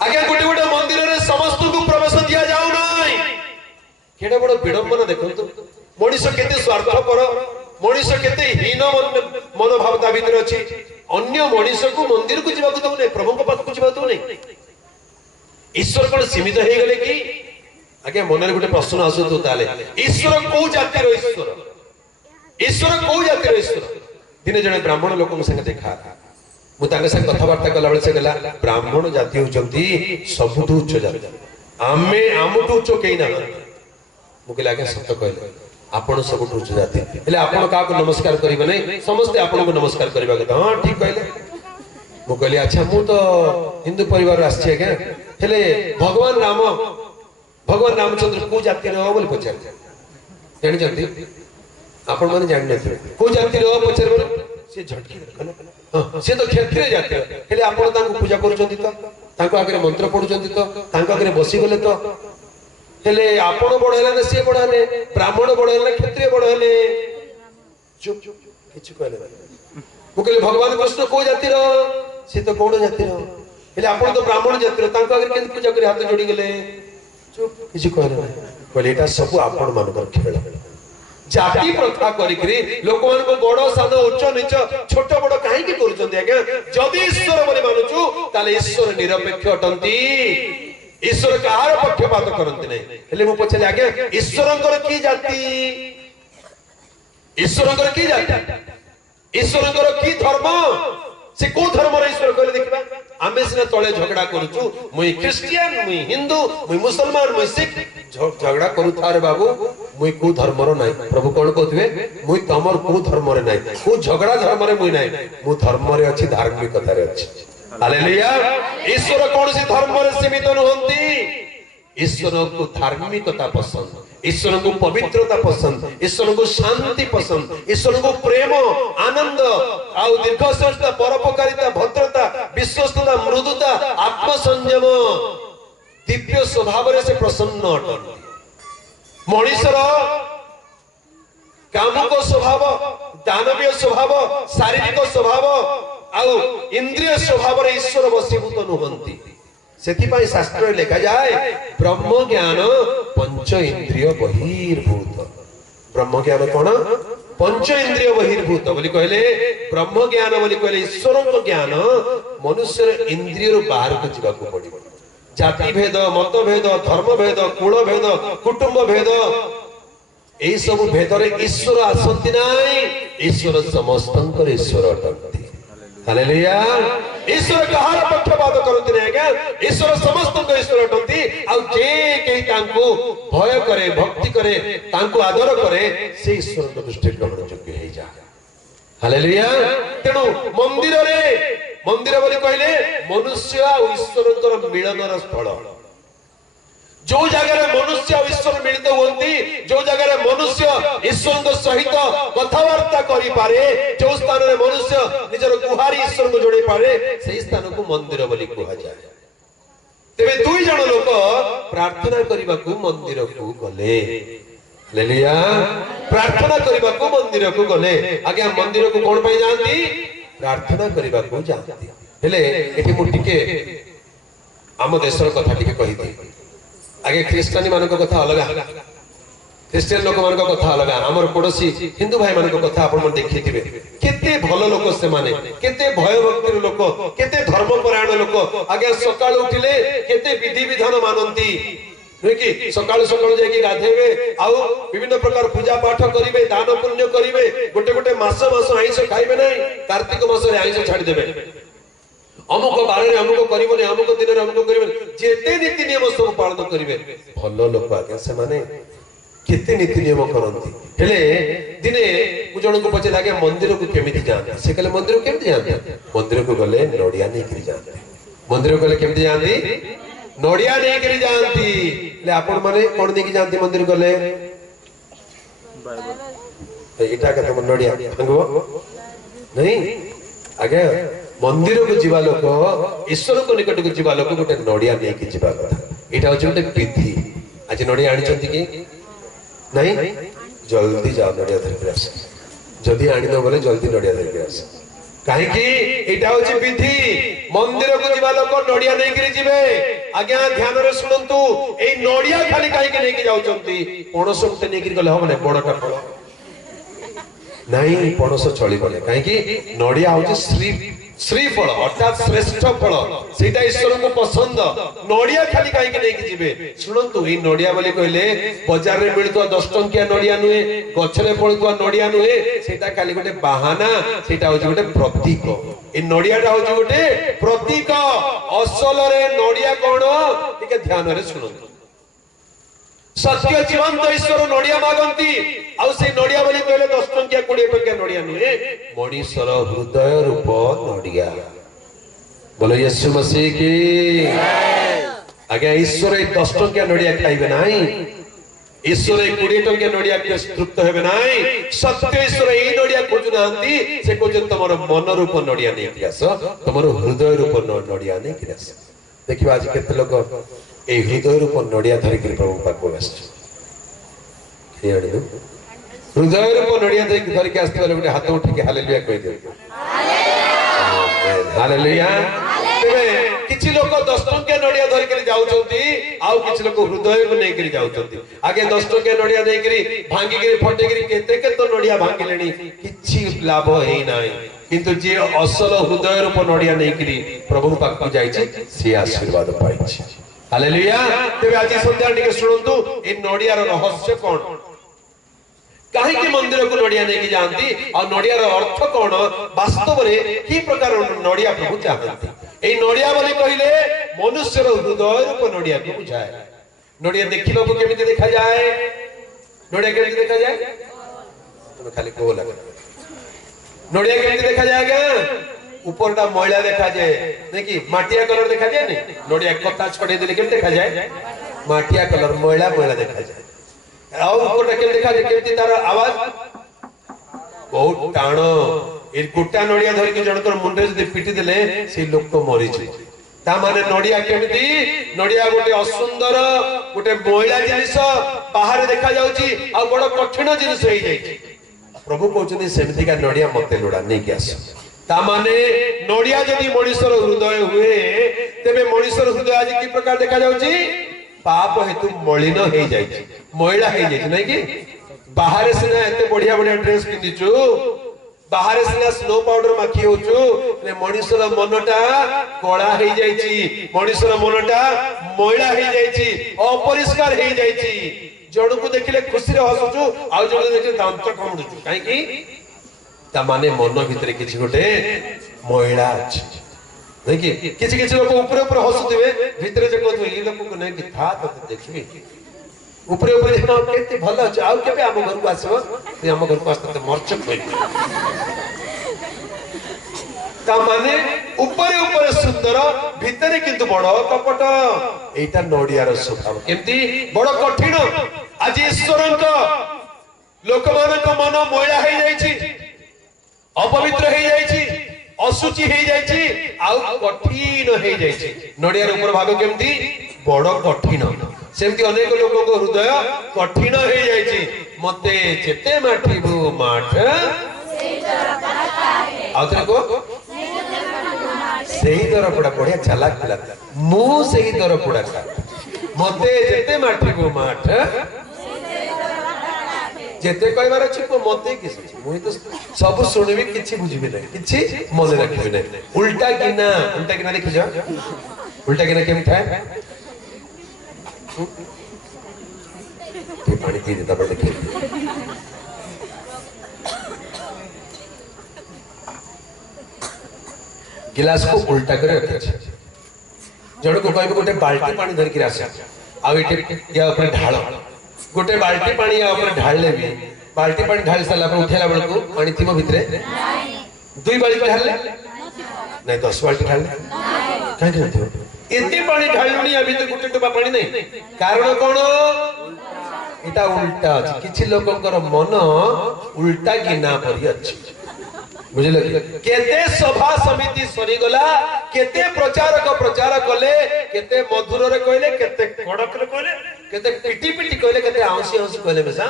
आगे गुटे गुटे मंदिर रे समस्त को प्रवेश दिया जाउ नाही केडा बड़ विडंबना देखंतु मनीष केते स्वार्थपर मनीष केते हीन मनोभाव ता भीतर अछि अन्य मनीष को मंदिर को जीवा को दउ नै प्रभु को पाख को जीवा दउ नै ईश्वर कोन सीमित हे गेले कि आगे मन रे गुटे प्रश्न आसु ताले ईश्वर को जातिर ईश्वर ईश्वर को जातिर ईश्वर दिने जने ब्राह्मण लोक संगे देखा मु ताके संग कथा वार्ता कला बेले से गेला ब्राह्मण जाति होचंती सबुठु उच्च जाति आमे आमुठु उच्च केई ना मु कहला के सत्य कहले आपण सबुठु उच्च जाति हेले आपण का को नमस्कार करिबे नै समस्त आपण को नमस्कार करिबा के हां ठीक कहले मु कहली अच्छा मु तो हिंदू परिवार आछि के हेले भगवान रामचंद्र को जाति रो बोल पचार जानि जंती आपण माने जानि नथि को जाति रो पचार बोल से झटकी हां से तो क्षत्रिय जाति हेले आपण तांको पूजा करूचंती तो तांको आगे मंत्र पढुचंती तो तांको आगे बसी गले तो हेले आपण बड हेले से बड हेले ब्राह्मण बड हेले क्षत्रिय बड हेले चुप किछु कहले मु कहले भगवान कृष्ण को जाति रो से तो कोन जाति रो हेले आपण तो ब्राह्मण जाति रो तांको आगे केन पूजा करी हाथ जोड़ी गेले चुप किछु कहले कहले एटा सब आपण मानकर खेल जाति प्रथा करी करी लोक मान को बड़ सान उच्च नीच छोट बड़ काहे की करूचंती आगे जदि ईश्वर बोली मानुचु ताले ईश्वर निरपेक्ष अटंती ईश्वर कहार पक्षपात करंती नै हेले मु पछले आगे ईश्वरंकर की जाति ईश्वरंकर की जाति ईश्वरंकर की धर्म से को धर्म रे ईश्वर कहले देखबा आमे सिना तळे झगड़ा करूचु मुई क्रिश्चियन मुई हिंदू मुई मुसलमान मुई सिख झगड़ा करू थारे बाबू मुई को धर्म रो नाही प्रभु कोन कहतबे मुई तमर को धर्म रे नाही को झगड़ा धर्म रे मुई नाही मु धर्म रे अछि धार्मिकता रे अछि हालेलुया ईश्वर कौन सी धर्म रे सीमित नहंती ईश्वर को धार्मिकता पसंद ईश्वर को पवित्रता पसंद ईश्वर को शांति पसंद ईश्वर को प्रेम आनंद आउ दीर्घश्वासता परोपकारिता भद्रता विश्वस्तता मृदुता आत्मसंयम दिव्य स्वभाव रे से प्रसन्न अटन मनीषर कामुक स्वभाव दानवीय स्वभाव शारीरिक स्वभाव आउ इंद्रिय स्वभाव रे ईश्वर वशीभूत नुहंती सेति पई शास्त्र लिखा जाए ब्रह्म ज्ञान पंच इंद्रिय बहिर्भूत ब्रह्म ज्ञान कोन पंच इंद्रिय बहिर्भूत बोली कहले ब्रह्म ज्ञान बोली कहले ईश्वर को ज्ञान मनुष्य रे इंद्रिय रो बाहर को जीवा को पड़िबो जाति भेद मत भेद धर्म भेद कुल भेद कुटुंब भेद एई सब भेद रे ईश्वर आसंती नाही ईश्वर समस्तंकर ईश्वर अटंती हालेलुया ईश्वर कहार पक्षपात करंती नै आज्ञा ईश्वर समस्त को ईश्वर अटंती आ जे केही तांको भय करे भक्ति करे तांको आदर करे से ईश्वर को दृष्टि ग्रहण योग्य हे जा हालेलुया तेनु मंदिर बोली कहले मनुष्य आ ईश्वरंकर मिलनर स्थल जो जगह मनुष्य और ईश्वर मिलित होती जो जगह मनुष्य ईश्वर सहित कथबार्ता करि पारे जो स्थान रे मनुष्य निजर गुहारी ईश्वर को जोड़ी पारे से स्थान को मंदिर बोली कहा जाए तेबे दुई जण लोक प्रार्थना करबा को मंदिर को गले हालेलुया प्रार्थना करबा को मंदिर को गले आगे मंदिर को कोन पई जानती प्रार्थना करबा को जानती हेले एठी मु टिके आम देशर कथा टिके कहि दी आगे ख्रिस्टानी मान कथा अलग ख्रिस्टियन लोक मान कथा अलग आमर पड़ोसी हिंदू भाई मान कथा आपण देखिथिबे केते भल लोक से माने केते भय भक्तिर लोक केते धर्मपरायण लोक आगे सकाळ उठिले केते विधि विधान मानंती कि सकाळु सकाळु जाई गाधेबे आउ विभिन्न प्रकार पूजा पाठ करिवे दान पुण्य करिवे गोटे गोटे मास आइंस खाइबे नहीं कार्तिक मास रे आइंस छाड़ी देबे अमुक बारे अमुक करिवने अमुक दिन रे अमुक करिवने जेते नीति नियम सब पालन करिवे भलो लोक आके से माने केते नीति नियम करंती हेले दिने मु जण को पचे लागे मंदिर को केमिति जान से कहले मंदिर को केमिति जान मंदिर को गले नोडिया नहीं करी जान मंदिर को गले केमिति जानती नोडिया नहीं करी जानती ले आपण माने कोन नेकी जानती मंदिर गले इटा के तुम नोडिया भांगो नहीं आगे मंदिर को जीवा लोक ईश्वर को निकट को जीवा लोक गोटे नोडिया नहीं की जीवा कथा इटा होचे गोटे विधि आज नोडिया आनी चंती की नहीं जल्दी जाओ नोडिया धर के आस जदी आनी न बोले जल्दी नोडिया धर के आस काहे की इटा होचे विधि मंदिर को जीवा लोक नोडिया नहीं करी जीवे आज्ञा ध्यान रे सुनंतु ए नोडिया खाली काहे के लेके जाउ चंती पणस मते नहीं करी गले हो माने बड़टा फल नहीं पणस चली बने काहे की नोडिया होचे श्रीफल अर्थात श्रेष्ठ फल सेटा ईश्वर को पसंद नोडिया खाली काहे के नहीं जीवे सुनंतु ई नोडिया बोली कहले बाजार रे मिलतो 10 टंकिया नोडिया नुहे गछरे फळतो नोडिया नुहे सेटा खाली गोटे बहाना सेटा होचे गोटे प्रतीक ई नोडियाटा होचे गोटे प्रतीक असल रे नोडिया कोन टिके ध्यान रे सुनंतु सत्य जीवंत ईश्वर नोडिया मागंती आउ से नोडिया बोली कहले 10 टंकिया 20 टंकिया नोडिया नुहे मनीषर हृदय रूप नोडिया बोलो यीशु मसीह की आगे ईश्वर 10 टंकिया नोडिया खाइबे नाही ईश्वर 20 टंकिया नोडिया के तृप्त हेबे नाही सत्य ईश्वर ए नोडिया खोजु नांती से खोजन तमरो मन रूप नोडिया नै कियास तमरो हृदय रूप नोडिया नै कियास देखिबा आज केते लोग ए हृदय रूप नोडिया धरि के प्रभु पाको आछे हृदय रूप नोडिया धरि के आस्ते वाले हाथ उठी के हालेलुया कहि दे आमेन हालेलुया तेबे किछि लोक 10 टंकिया नोडिया धरि के जाउछंती आउ किछि लोक हृदय को नै करी जाउछंती आगे 10 टंकिया नोडिया नै करी भांगी के फटे के केते केते नोडिया भांगिलेनी किछि लाभ हेई नाही किंतु जे असल हृदय रूप नोडिया नै करी प्रभु पाको जाईछि से आशीर्वाद पाइछि हालेलुया तेबे आज संध्या टिके सुनंतु ए नोडिया रो रहस्य कोन काहे कि मंदिर को नोडिया नै कि जानती और नोडिया रो अर्थ कोन वास्तव रे की प्रकार नोडिया प्रभु चाहती ए नोडिया बोली कहिले मनुष्य रो हृदय रूप नोडिया को बुझाए नोडिया देखिबा को केमिति देखा जाए नोडिया केमिति देखा जाए तुम खाली को लगा नोडिया केमिति देखा जाएगा ऊपरटा मैला देखा जाए नहीं कि माटिया कलर देखा जाए नहीं नोडिया कथा छड़े देले केम देखा जाए माटिया कलर मैला मैला देखा जाए और ऊपरटा केम देखा जाए केमती तार आवाज बहुत टाणो ए गोटा नोडिया धरि के जनकर मुंडे जदी पिटी देले से लोक को मरि छै ता माने नोडिया केमती नोडिया गोटे असुंदर गोटे मैला जिनिस बाहर देखा जाउची आ बड़ कठिन जिनिस होई जाई प्रभु कहउछनी सेमती का नोडिया मते लोडा नै के आस ता माने नोडिया जदी मनुष्यर हृदय हुए तेबे मनुष्यर हृदय आज की प्रकार देखा जाउची पाप हेतु मलिन हे जाई छै मैला हे जाई छै नै कि बाहर सिना एते बढ़िया बढ़िया ड्रेस पिंदिचु बाहर सिना स्नो पाउडर माखी होचु ने मनुष्यर मनटा कळा हे जाई छी मनुष्यर मनटा मैला हे जाई छी अपरिष्कार हे जाई छी जण को देखिले खुशी रे हसुचु आ जण देखिले दांत कामुडुचु काहे कि ता माने मन भितरे किछि गोटे मैला अछि देखि किछि किछि लोक ऊपर ऊपर हसुथिबे भितरे जे कहथु ई लोक को नै कि था त देखबी ऊपर ऊपर देखना केते भलो अछि आ केबे हम घर को आसबो ते हम घर को आस्ते मरचक होई ता माने ऊपर ऊपर सुंदर भितरे किंतु बड़ कपट एटा नोडिया रो स्वभाव केमती बड़ कठिन आज ईश्वरक लोक मानक मन मैला हे जाई छी अपवित्र हे जाई छी असुचि हे जाई छी आ कठिन हे जाई छी नोडिया ऊपर भाग केमती बड़ कठिन सेमती अनेक लोक को हृदय कठिन हे जाई छी मते जेते माठिबु माठ आउथरे को सेही दर पड़ा बढ़िया चालाक पिला मु सेही दर पड़ा मते जेते माठिबु माठ जेते कहबार अछि को मते किछि मुई तो सब सुनिबी किछि बुझिबी नै किछि मन रखिबी नै उल्टा किना देखि जा उल्टा किना केम थाए ये पानी पी देता पर देखिए गिलास को उल्टा कर रखे जण को कहबे गोटे बाल्टी पानी धर के आसे आ एटे या ऊपर ढाल गोटे बाल्टी पानी या ऊपर ढाल ले भी बाल्टी पानी ढाल साला पर उठेला बेल को पानी थिमो भितरे नहीं दुई बाल्टी ढाल ले नहीं 10 बाल्टी ढाल ले काहे करथियो एते पानी ढालुनी आ भीतर गोटे टोपा पानी नहीं कारण कोन एटा उल्टा अछि किछि लोकंकर मन उल्टा गिना परि अछि बुझिले केते सभा समिति सरी गला केते प्रचारक प्रचार कले केते मधुर रे कहले केते कड़क रे कहले केते पिटी पिटी कहले केते आंसी आंसी कहले बेसा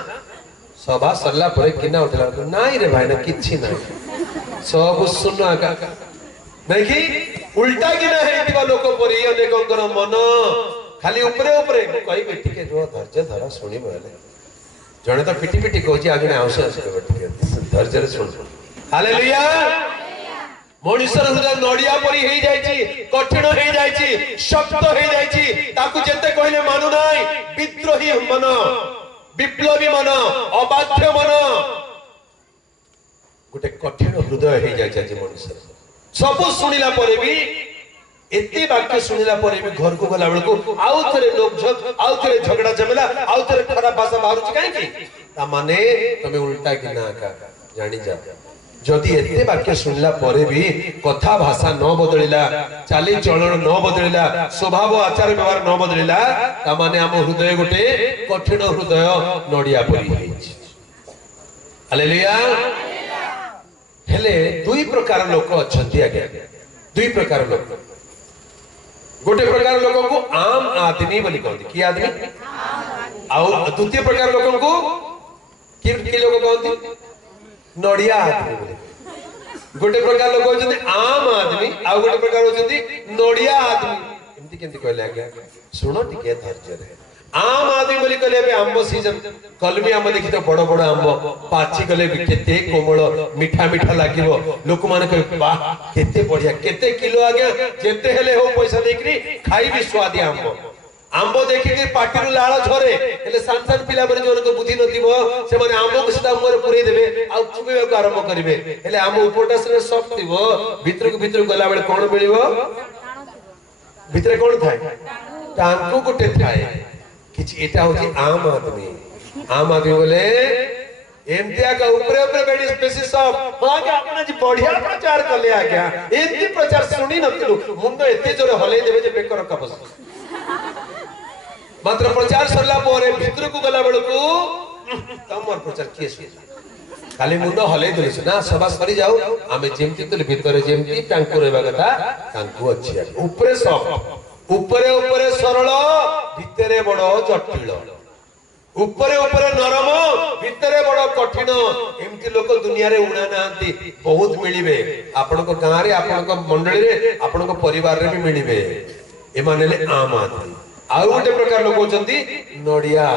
सभा सरला परे किना उठला नाही रे भाई ना किछि नाही सब सुनो आका नहीं कि उल्टा गिना हेतिबा लोक परि अनेकंकर मन खाली ऊपरे ऊपरे कहबे टिके जो धैर्य धरा सुनी बोले जणे तो पिटी पिटी कहछि आगे आंसी आंसी कहबे टिके धैर्य रे सुन हालेलुया मनुष्यर हृदय नडिया परी हेई जायछि कठिन हेई जायछि शक्त हेई जायछि ताकू जेते कहले मानु नाही विद्रोही मन विप्लवी मन अबाध्य मन गोटे कठिन हृदय हेई जायछि मनुष्य सब सुनिला परे भी एते वाक्य सुनिला परे भी घर को गला बेल को आउ थरे लोक झग आउ थरे झगड़ा झमेला आउ थरे खराब भाषा बाहर काहे की ता माने तमे उल्टा कि ना का जानि जा जदि एते वाक्य सुनला परे भी कथा भाषा न बदलिला चाली चलन न बदलिला स्वभाव आचार व्यवहार न बदलिला ता माने हम हृदय गोटे कठिन हृदय नडिया परी हेछि हालेलुया हेले दुई प्रकार लोक अछंती आगे दुई प्रकार लोक गोटे प्रकार लोक को आम आदमी बोली कहती की आदमी आउ द्वितीय प्रकार लोक को की लोक कहती नडिया आदमी बोले गोटे प्रकार लोक होचंती आम आदमी आ गोटे प्रकार होचंती नडिया आदमी एमती केंती कहले आज्ञा सुनो टिके धैर्य रे आम आदमी बोली कहले बे आंबो सीजन कलमी आंबो देखि तो बड़ बड़ आंबो पाची गले भी केते कोमल मीठा मीठा लागिवो लोक माने कहे वाह केते बढ़िया केते किलो आज्ञा जेते हेले हो पैसा देकरी खाई भी स्वादी आंबो आंबो देखि के पाटिरु लाळ झरे हेले सांसान पिला बरे जोन को बुद्धि नथिबो से माने आंबो को सीधा मोर पुरे देबे आ चुबे को आरंभ करिवे हेले आंबो उपटास रे सब थिबो भीतर गला बेले कोन मिलिवो भीतर कोन थाए टांको गोटे थाए किछ एटा होची आम आदमी बोले एमतिया का ऊपर बेडी स्पेसिस सब आगे आपन जी बढ़िया प्रचार करले आज्ञा एती प्रचार सुनी नथिलु मुंडो एते जोरे हले देबे जे बेकर कपस मात्र प्रचार सरला परे भीतर को गला बेलकू तमर प्रचार किए सुन खाली मुंडो हले देले ना सभा सरी जाऊ आमे जेमति तले भीतर जेमति टांको रहबा कथा टांको अछि ऊपर सब ऊपरे ऊपरे सरल भितरे बड़ जटिल ऊपरे ऊपरे नरम भितरे बड़ कठिन एमती लोक दुनिया रे उणा नांती बहुत मिलिबे आपन को गां रे आपन को मंडली रे आपन को परिवार रे भी मिलिबे ए मानेले आम आदमी आउ गोटे प्रकार लोक होचंती नडिया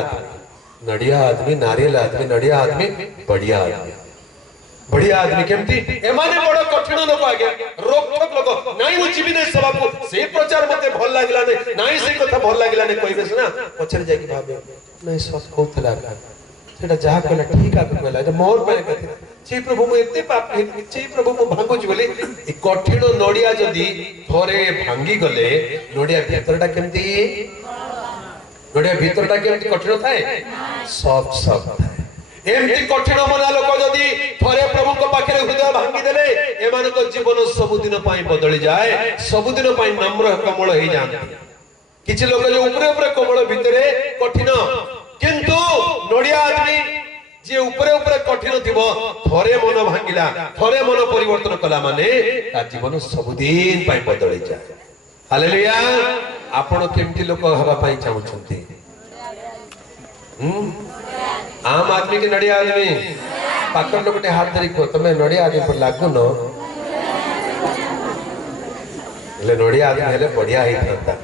आदमी नारियल आदमी नडिया आदमी बढ़िया आदमी केमती एमाने बड़ कठिन लोक आगे रोकठोक लोक नाही हो जीवी नै सभा को से प्रचार मते भल लागिला नै नाही से कथा भल लागिला नै कहबे ना पछरे जाय कि भाबे नै सब कहतला सेटा जहा कहला ठीक आ कहला एटा मोर पे कथि छी प्रभु मु एते पाप छी प्रभु मु भांगुच बोले ए कठिन नडिया जदी थोरे भांगी गले नडिया भीतरटा केमती कठिन थाए सब थाए एमती कठिन मना लोक जदी थोरे प्रभु को पाखरे हृदय भांगी देले एमान को जीवन सबुदिन पई बदली जाए सबुदिन पई नम्र कोमल हे जान किछ लोक जो ऊपरे ऊपरे कोमल भितरे कठिन किंतु नडिया आदमी जे ऊपरे ऊपरे कठिन थिबो थोरे मन भांगिला थोरे मन परिवर्तन कला माने ता जीवन सबुदिन पई बदली जाए हालेलुया आपण केमती लोक हवा पई चाहउछंती आम आदमी के नडिया आदमी पाकर लोग हाथ धरी को तमे नडिया आदमी पर लागु न ले नडिया आदमी हेले बढ़िया ही था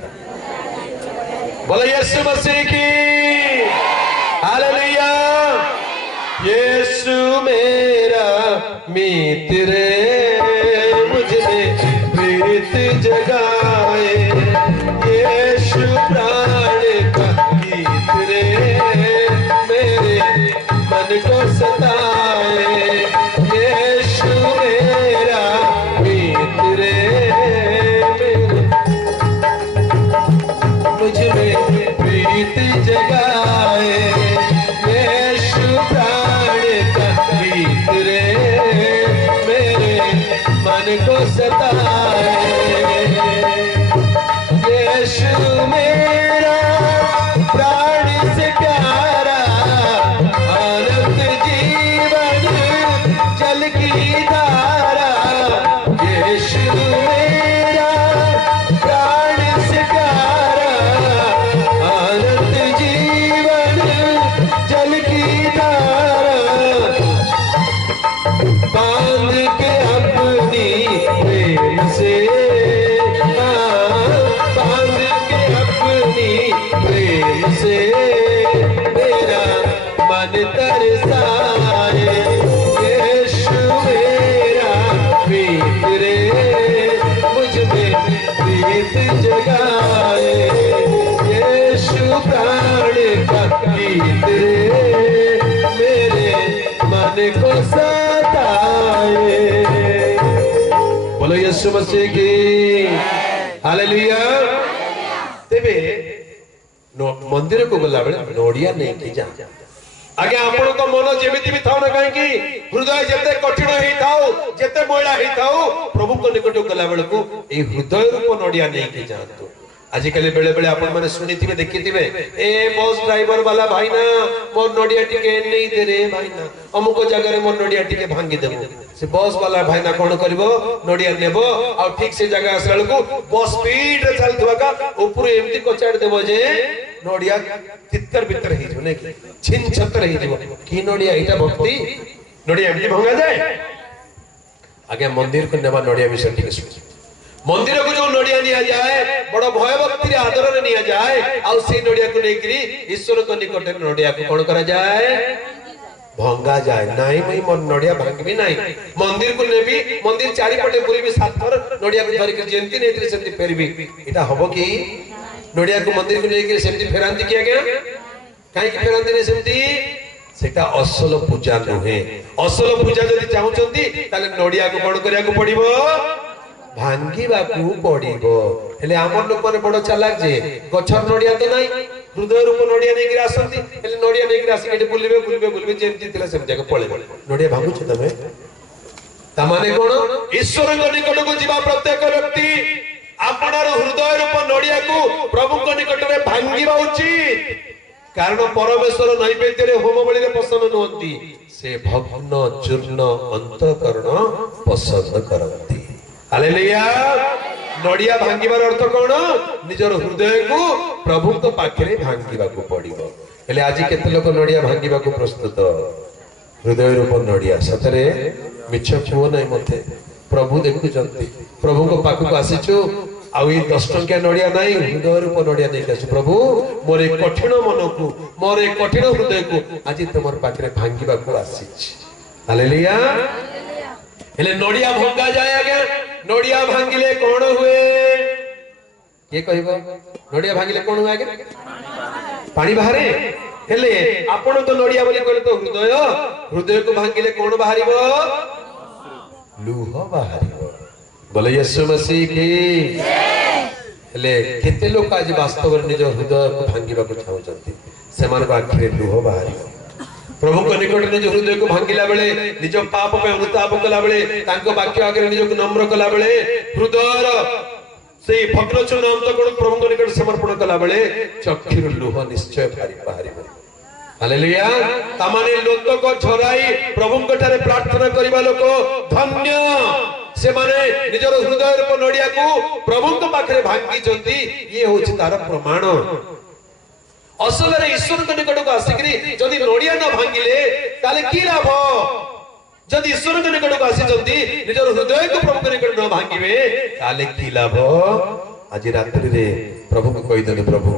बोलो यीशु मसीह की हालेलुया यीशु मेरा मित्र मुझे प्रीत जगाए यीशु प्राण का मित्र यीशु मसीह की हालेलुया। तेबे मंदिर को गला बेले नड़िया नहीं कि जा आगे आपण को मन जेमिति भी थाउ ना कहीं हृदय जते कठिन ही थाउ जते मोइला ही थाउ प्रभु को निकट गला बेले को ए हृदय रूप नड़िया नहीं कि जातु। आजिकल बेले बेले आपण माने सुनिथिबे देखिथिबे ए बस ड्राइवर वाला भाई ना मोर नड़िया टिके नहीं दे रे भाई ना अमुक जगह रे मोर नड़िया टिके भांगी देबो से बस वाला भाई ना कोन करबो नड़िया नेबो आ ठीक से जगह आसल को बस स्पीड रे चलथवा का ऊपर एमती कचाड़ देबो जे नड़िया तितर भीतर ही जो ने की छिन छतर ही देबो की नड़िया एटा भक्ति नड़िया एमती भंगा जाए। आगे मंदिर को नेबा नड़िया विषय टिके सुन मंदिर को जो नड़िया निया जाए बड़ भय भक्ति आदर रे निया जाए आ से नड़िया को लेकरी ईश्वर को निकट नड़िया को कोन करा जाए भंगा जाए नाही मई मन नड़िया भांगबी नाही मंदिर को नेबी मंदिर चारि पटे बुलबी साथर नड़िया को धरि के जेंती नेत्री सेंती फेरबी एटा हबो की नड़िया को मंदिर को लेकरी सेंती फेरांती किया गया काहे की फेरांती ने सेंती सेटा असल पूजा नहे असल पूजा जदी चाहुचंती ताले नड़िया को कोन करिया को पड़िबो भांगीबा को पड़िबो हेले हमर लोक माने बड़ चालाक जे गछर नड़िया तो नाही हृदय रूप नड़िया नै गिरा आसंती हेले नड़िया नै गिरा आसी केटे बुलबे जेमती थिला सेम जगह पळे नड़िया भांगुछ तमे ता माने कोन ईश्वर को निकट को जीवा प्रत्येक व्यक्ति आपनार हृदय रूप नड़िया को प्रभु को निकट रे भांगीबा उचित कारण परमेश्वर नैवेद्य रे होम बलि रे पसंद नहंती से भग्न चूर्ण अंतःकरण पसंद करंती। हालेलुया। नड़िया भांगीबार अर्थ कोन निजर हृदय को प्रभु को पाखरे भांगीबा को पड़िबो हेले आज केते लोक नड़िया भांगीबा को प्रस्तुत हृदय रूप नड़िया सतरे मिछ को नै मते प्रभु देखु जंती प्रभु को पाख को आसीछु आउ ई 10 टंकिया नड़िया नाही हृदय रूप नड़िया नै आसी प्रभु मोर एक कठिन मन को मोर एक कठिन हृदय को आज तमर पाखरे भांगीबा को आसीछ। हालेलुया। हेले नड़िया भंगा जाए आगे नड़िया भांगिले कोन हुए के कहबो नड़िया भांगिले कोन हुए आगे पानी बाहरे हेले आपण तो नड़िया बोली कहले तो हृदय हृदय को भांगिले कोन बाहरिबो लूह बाहरिबो बोले यीशु मसीह की जय। हेले केते लोक आज वास्तव रे निज हृदय को भांगिबा को चाहउचंती सेमान को आखिरे लूह बाहरिबो प्रभु को निकट निज हृदय को भांगिला बेले निज पाप पे अनुताप कला बेले तांको वाक्य आगे निज को नम्र कला बेले हृदयर से भग्न चूर्ण अंतःकरण प्रभु को निकट समर्पण कला बेले चक्षुर लुह निश्चय बाहरिबो। हालेलुया। तामाने लोक को झराई प्रभु को ठारे प्रार्थना करिबा लोक धन्य से माने निजर हृदय रूप नड़िया को प्रभु को पाखरे भांगी जंती ये होछि तार प्रमाण असल रे ईश्वर के निकट को आसिकरी जदी नड़िया न भांगिले ताले की लाभ जदी ईश्वर के निकट को आसी जंती निजर हृदय को प्रभु के निकट न भांगिबे ताले की लाभ। आज रात्रि रे प्रभु को कहि देले प्रभु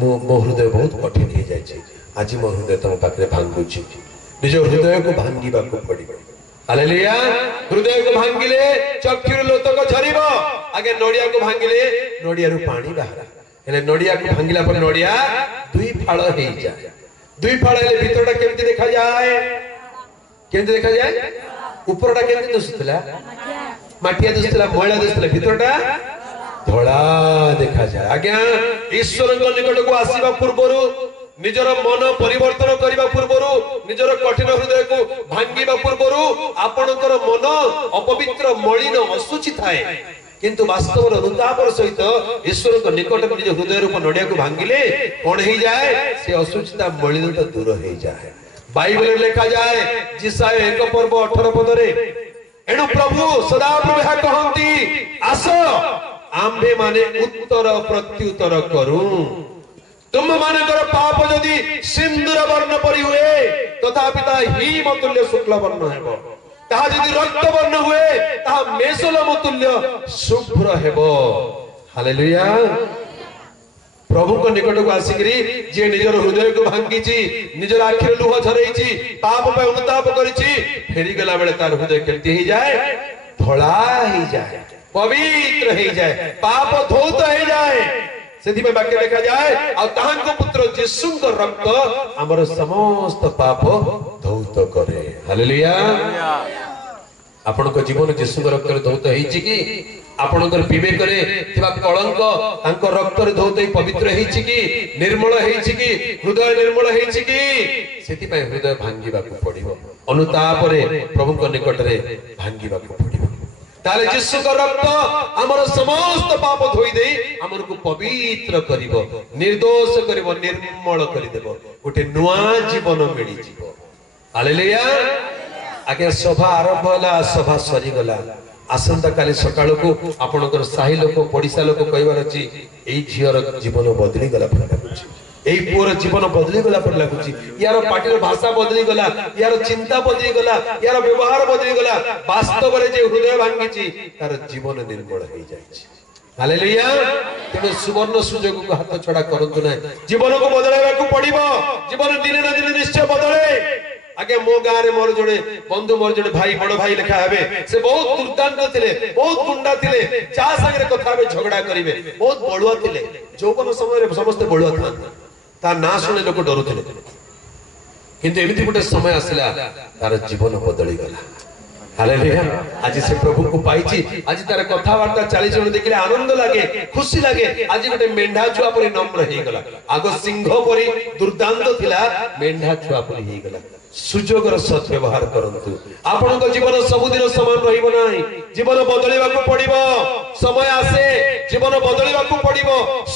मो हृदय बहुत कठिन हो जाय छै आज मो हृदय तुम पाखरे भांगुछि निज हृदय को भांगिबा को पड़िबो। हालेलुया। हृदय को भांगिले चक्षुर लोतक झरिबो आगे नड़िया को भांगिले नड़िया रु पानी बाहर हेले नड़िया को भांगिला पर नड़िया दुई फाळ हे जाय दुई फाळ हेले भीतरटा केमति देखा जाय ऊपरटा केमति दिसुतला माटिया दिसुतला मोळा दिसुतला भीतरटा धोळा देखा जाय। आज्ञा ईश्वर को निकट को आसीबा पूर्वरु निजर मन परिवर्तन करबा पूर्वरु निजर कठिन हृदय को भांगिबा पूर्वरु आपनकर मन अपवित्र मलिन असुचि थाए किंतु वास्तव अनुतापर सहित ईश्वर को निकट निज हृदय रूप नड़िया को भांगिले कौन ही जाए से असुचिता मलिनता दूर हो जाए। बाइबल लिखा जाए जिसाय 1 पर्व 18 पदरे एणु प्रभु सदाप्रभु यह कहंती आस आम्भे माने उत्तर प्रत्युत्तर करू तुम मानकर पाप जदि सिंदूर वर्ण परि हुए तथापि ता हिम तुल्य शुक्ल वर्ण हेबो ताहा जदि रक्त वर्ण हुए ताहा मेसलम तुल्य शुभ्र हेबो। हालेलुया। प्रभु को निकट को आसिकरी जे निजर हृदय को भांगीची निजर आखिर लुह झरैची पाप पे अनुताप करिची फेरी गला बेले तार हृदय केमति ही जाए धोळा ही जाए पवित्र ही जाए पाप धौत ही जाए सेथि में वाक्य लिखा जाए आ ताहांको पुत्र यीशुंक रक्त हमर समस्त पाप धौत करे। हालेलुया। ଆପଣଙ୍କ ଜୀବନ ଯୀଶୁଙ୍କ ରକ୍ତରେ ଧୌତ ହେଇଛି କି? ଆପଣଙ୍କର ବିବେକରେ ଥିବା କଳଙ୍କ ତାଙ୍କ ରକ୍ତରେ ଧୌତ ହେଇ ପବିତ୍ର ହେଇଛି କି? ନିର୍ମଳ ହେଇଛି କି? ହୃଦୟ ନିର୍ମଳ ହେଇଛି କି? ସେଥିପାଇଁ ହୃଦୟ ଭାଙ୍ଗିବାକୁ ପଡିବ। ଅନୁତାପରେ ପ୍ରଭୁଙ୍କ ନିକଟରେ ଭାଙ୍ଗିବାକୁ ପଡିବ। ତାହେଲେ ଯୀଶୁଙ୍କ ରକ୍ତ ଆମର ସମସ୍ତ ପାପ ଧୋଇ ଦେଇ ଆମକୁ ପବିତ୍ର କରିବ, ନିର୍ଦୋଷ କରିବ, ନିର୍ମଳ କରିଦେବ। ଗୋଟେ ନୂଆ ଜୀବନ ମିଳିଯିବ। ହାଲେଲୁୟା। ଆଜ୍ଞା ସଭା ଆରମ୍ଭ ହେଲା, ସଭା ସରିଗଲା। ଆସନ୍ତା କାଲି ସକାଳକୁ ଆପଣଙ୍କର ସାହି ଲୋକ ପଡିଶା ଲୋକ କହିବାର ଅଛି, ଏଇ ଝିଅର ଜୀବନ ବଦଳି ଗଲା ପରି ଲାଗୁଛି, ଏଇ ପୁଅର ଜୀବନ ବଦଳି ଗଲା ପରି ଲାଗୁଛି, ୟାର ପାଟିର ଭାଷା ବଦଳି ଗଲା, ୟାର ଚିନ୍ତା ବଦଳି ଗଲା, ୟାର ବ୍ୟବହାର ବଦଳି ଗଲା। ବାସ୍ତବରେ ଯେ ହୃଦୟ ଭାଙ୍ଗିଛି ତାର ଜୀବନ ନିର୍ମଳ ହେଇଯାଇଛି। ହାଲେଲୁୟା। ତେଣୁ ସୁବର୍ଣ୍ଣ ସୁଯୋଗକୁ ହାତ ଛଡା କରନ୍ତୁ ନାହିଁ। ଜୀବନକୁ ବଦଳାଇବାକୁ ପଡିବ। ଜୀବନ ଦିନେ ନା ଦିନେ ନିଶ୍ଚୟ ବଦଳେ। ଆଜ୍ଞା ମୋ ଗାଁରେ ମୋର ଜଣେ ବନ୍ଧୁ, ମୋର ଜଣେ ଭାଇ, ବଡ ଭାଇ ଲେଖା ହେବେ। ସେ ବହୁତ ଦୁର୍ଦାନ୍ତ ଥିଲେ, ବହୁତ ଗୁଣ୍ଡା ଥିଲେ, ଯାହା ସାଙ୍ଗରେ କଥା ହେବେ ଝଗଡା କରିବେ, ବହୁତ ବଳୁଆ ଥିଲେ। ଯୌବନ ସମୟରେ ସମସ୍ତେ ବଳୁଆ ଥାନ୍ତି, ତା ନାଁ ଶୁଣି ଲୋକ ଡରୁଥିଲେ। କିନ୍ତୁ ଏମିତି ଗୋଟେ ସମୟ ଆସିଲା ତାର ଜୀବନ ବଦଳିଗଲା। ହାଲେଲୁୟା। ଆଜି ସେ ପ୍ରଭୁଙ୍କୁ ପାଇଛି। ଆଜି ତାର କଥାବାର୍ତ୍ତା ଚାଲିଚଳନ ଦେଖିଲେ ଆନନ୍ଦ ଲାଗେ, ଖୁସି ଲାଗେ। ଆଜି ଗୋଟେ ମେଣ୍ଢା ଛୁଆ ପରି ନମ୍ର ହେଇଗଲା। ଆଗ ସିଂହ ପରି ଦୁର୍ଦାନ୍ତ ଥିଲା, ମେଣ୍ଢା ଛୁଆ ପରି ହେଇଗଲା। ସୁଯୋଗର ସଦ୍ବ୍ୟବହାର କରନ୍ତୁ। ଆପଣଙ୍କ ଜୀବନ ସବୁଦିନ ସମାନ ରହିବ ନାହିଁ। ଜୀବନ ବଦଳିବାକୁ ପଡିବ। ସମୟ ଆସେ ଜୀବନ ବଦଳିବାକୁ ପଡିବ,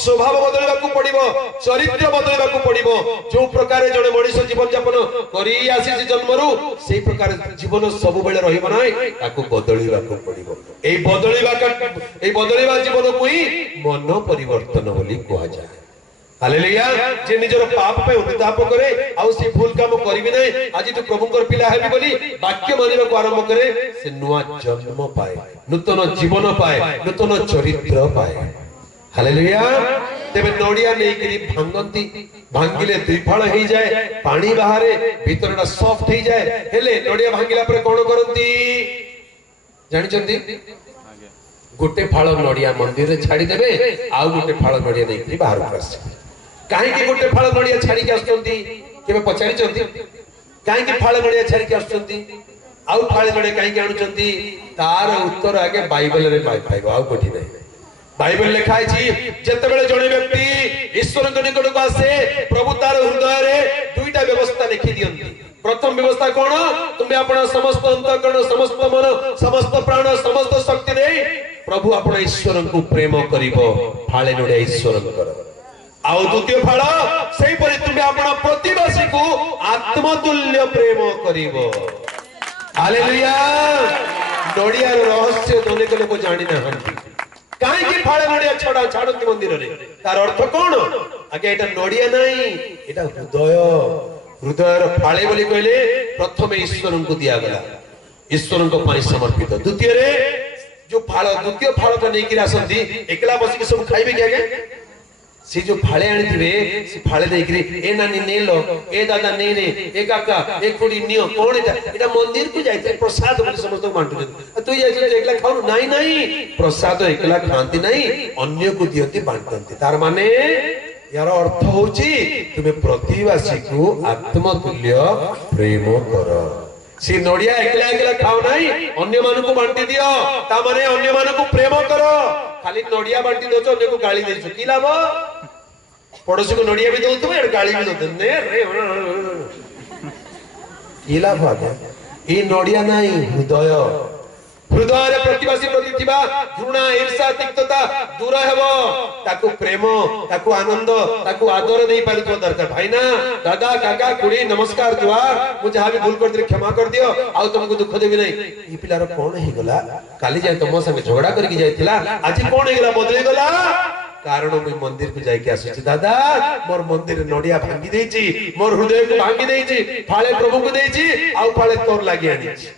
ସ୍ୱଭାବ ବଦଳିବାକୁ ପଡିବ, ଚରିତ୍ର ବଦଳିବାକୁ ପଡିବ। ଯୋଉ ପ୍ରକାର ଜଣେ ମଣିଷ ଜୀବନ ଯାପନ କରି ଆସିଛି ଜନ୍ମରୁ, ସେଇ ପ୍ରକାର ଜୀବନ ସବୁବେଳେ ରହିବ ନାହିଁ, ତାକୁ ବଦଳିବାକୁ ପଡିବ। ଏଇ ବଦଳିବା ଜୀବନକୁ ହିଁ ମନ ପରିବର୍ତ୍ତନ ବୋଲି କୁହାଯାଏ। ହାଲେଲୁୟା। ଯେ ନିଜର ପାପ ପାଇଁ ଅନୁତାପ କରେ, ଆଉ ସେ ଭୁଲ କାମ କରିବି ନାହିଁ, ଆଜି ତୁ ପ୍ରଭୁଙ୍କର ପିଲା ହେବି ବୋଲି ବାକ୍ୟ ମାନିବାକୁ ଆରମ୍ଭ କରେ, ସେ ନୂଆ ଜନ୍ମ ପାଏ, ନୂତନ ଜୀବନ ପାଏ, ନୂତନ ଚରିତ୍ର ପାଏ। ହାଲେଲୁୟା। ତେବେ ନଡ଼ିଆ ନେଇକିରି ଭାଙ୍ଗନ୍ତି, ଭାଙ୍ଗିଲେ ଦୁଇ ଫାଳ ହେଇଯାଏ, ପାଣି ବାହାରେ, ଭିତରଟା ସଫ୍ଟ ହେଇଯାଏ। ହେଲେ ନଡ଼ିଆ ଭାଙ୍ଗିଲା ପରେ କଣ କରନ୍ତି ଜାଣିଛନ୍ତି? ଗୋଟେ ଫାଳ ନଡ଼ିଆ ମନ୍ଦିରରେ ଛାଡିଦେବେ, ଆଉ ଗୋଟେ ଫାଳ ନଡ଼ିଆ ନେଇକିରି ବାହାରକୁ ଆସିବେ। କାହିଁକି ଗୋଟେ ଫାଳ ନଡ଼ିଆ ଛାଡିକି ଆସୁଛନ୍ତି? କେବେ ପଚାରିଛନ୍ତି? କାହିଁକି ଫାଳ ନଡ଼ିଆ ଛାଡିକି ଆସୁଛନ୍ତି, ଆଉ ଫାଳେ ନଡ଼ିଆ କାହିଁକି ଆଣୁଛନ୍ତି? ତାର ଉତ୍ତର ଆଗେ ବାଇବେଲରେ ପାଇବ, ଆଉ କୋଠି ନାହିଁ। ବାଇବେଲ ଲେଖା ହେଇଛି, ଯେତେବେଳେ ଜଣେ ବ୍ୟକ୍ତି ଈଶ୍ୱରଙ୍କ ନିକଟକୁ ଆସେ, ପ୍ରଭୁ ତାର ହୃଦୟରେ ଦୁଇଟା ବ୍ୟବସ୍ଥା ଲେଖି ଦିଅନ୍ତି। ପ୍ରଥମ ବ୍ୟବସ୍ଥା କଣ? ତୁମେ ଆପଣ ସମସ୍ତ ଅନ୍ତଃକରଣ, ସମସ୍ତ ମନ, ସମସ୍ତ ପ୍ରାଣ, ସମସ୍ତ ଶକ୍ତି ଦେଇ ପ୍ରଭୁ ଆପଣ ଈଶ୍ୱରଙ୍କୁ ପ୍ରେମ କରିବ। ଫାଳେ ନଡ଼ିଆ ଈଶ୍ୱରଙ୍କର। ଆଉ ଦ୍ୱିତୀୟ ଫାଳ, ସେଇପରି ତୁମେ ଆପଣ ପ୍ରତିବାସୀକୁ ଆତ୍ମତୁଲ୍ୟ ପ୍ରେମ କରିବ। ହାଲେଲୁୟା। ନଡ଼ିଆର ରହସ୍ୟ ଅନେକ ଲୋକ ଜାଣି ନାହାନ୍ତି। କାହିଁକି ଫାଳେ ନଡ଼ିଆ ଛାଡନ୍ତି ମନ୍ଦିରରେ? ତାର ଅର୍ଥ କଣ? ଆଜ୍ଞା ଏଇଟା ନଡ଼ିଆ ନାହିଁ, ଏଇଟା ହୃଦୟ। ହୃଦୟର ଫାଳେ ବୋଲି କହିଲେ ପ୍ରଥମେ ଈଶ୍ୱରଙ୍କୁ ଦିଆଗଲା, ଈଶ୍ୱରଙ୍କ ପାଇଁ ସମର୍ପିତ। ଦ୍ୱିତୀୟରେ ଯୋଉ ଫାଳ, ଦ୍ୱିତୀୟ ଫାଳଟା ନେଇକିରି ଆସନ୍ତି, ଏକଲା ବସିକି ସବୁ ଖାଇବେ କି ଆଜ୍ଞା? ସେ ଯୋଉ ଫାଳେ ଆଣିଥିବେ, ସେ ଫାଳେ ଦେଇକିରି ଏ ନାନୀ ନେଲ, ଏ ଦାଦା ନେ, ଏ କାକା, ଏ ଖୁଡି ନିଅ। କଣ ଏଟା? ଏଟା ମନ୍ଦିରକୁ ଯାଇଥାଏ ପ୍ରସାଦ ବୋଲି ସମସ୍ତଙ୍କୁ ବାଣ୍ଟୁଛନ୍ତି। ତୁ ଯାଇଥିଲୁ ଏକଲା ଖାଉନୁ? ନାଇଁ ନାଇଁ, ପ୍ରସାଦ ଏକଲା ଖାଆନ୍ତି ନାହିଁ, ଅନ୍ୟକୁ ଦିଅନ୍ତି, ବାଣ୍ଟନ୍ତି। ତାର ମାନେ यार अर्थ होची तुमे प्रतिवासी को आत्मतुल्य प्रेम कर। सी नडिया एकला एकला खाओ नाही, अन्य मानु को बांटी दियो, ता माने अन्य मानु को प्रेम करो। खाली नडिया बांटी दोछ, अन्य को गाली देछ, की लाभ? पड़ोसी को नडिया भी दउतबे और गाली भी दउतबे, ने रे की लाभ आगे? ई नडिया नाही, हृदय हृदय प्रतिवासी प्रति थिबा घृणा ईर्षा तिक्तता दूर हेबो। ताकू प्रेम, ताकू आनंद, ताकू आदर देई पारितो दरकार। भाईना दादा काका कुड़ी नमस्कार जुहार, मुझे हाबी भूल कर दिले क्षमा कर दियो, आ तुमको दुख देबी नहीं। ई पिलार कोन हे गला? काली जाय तुम संगे झगड़ा करके जायतिला, आज कोन हे गला? बदली गला। कारण मैं मंदिर को जाके आसुची दादा, मोर मंदिर नडिया भांगी देची, मोर हृदय को भांगी देची, फाळे प्रभु को देची, आ फाळे तोर लागि आनीची।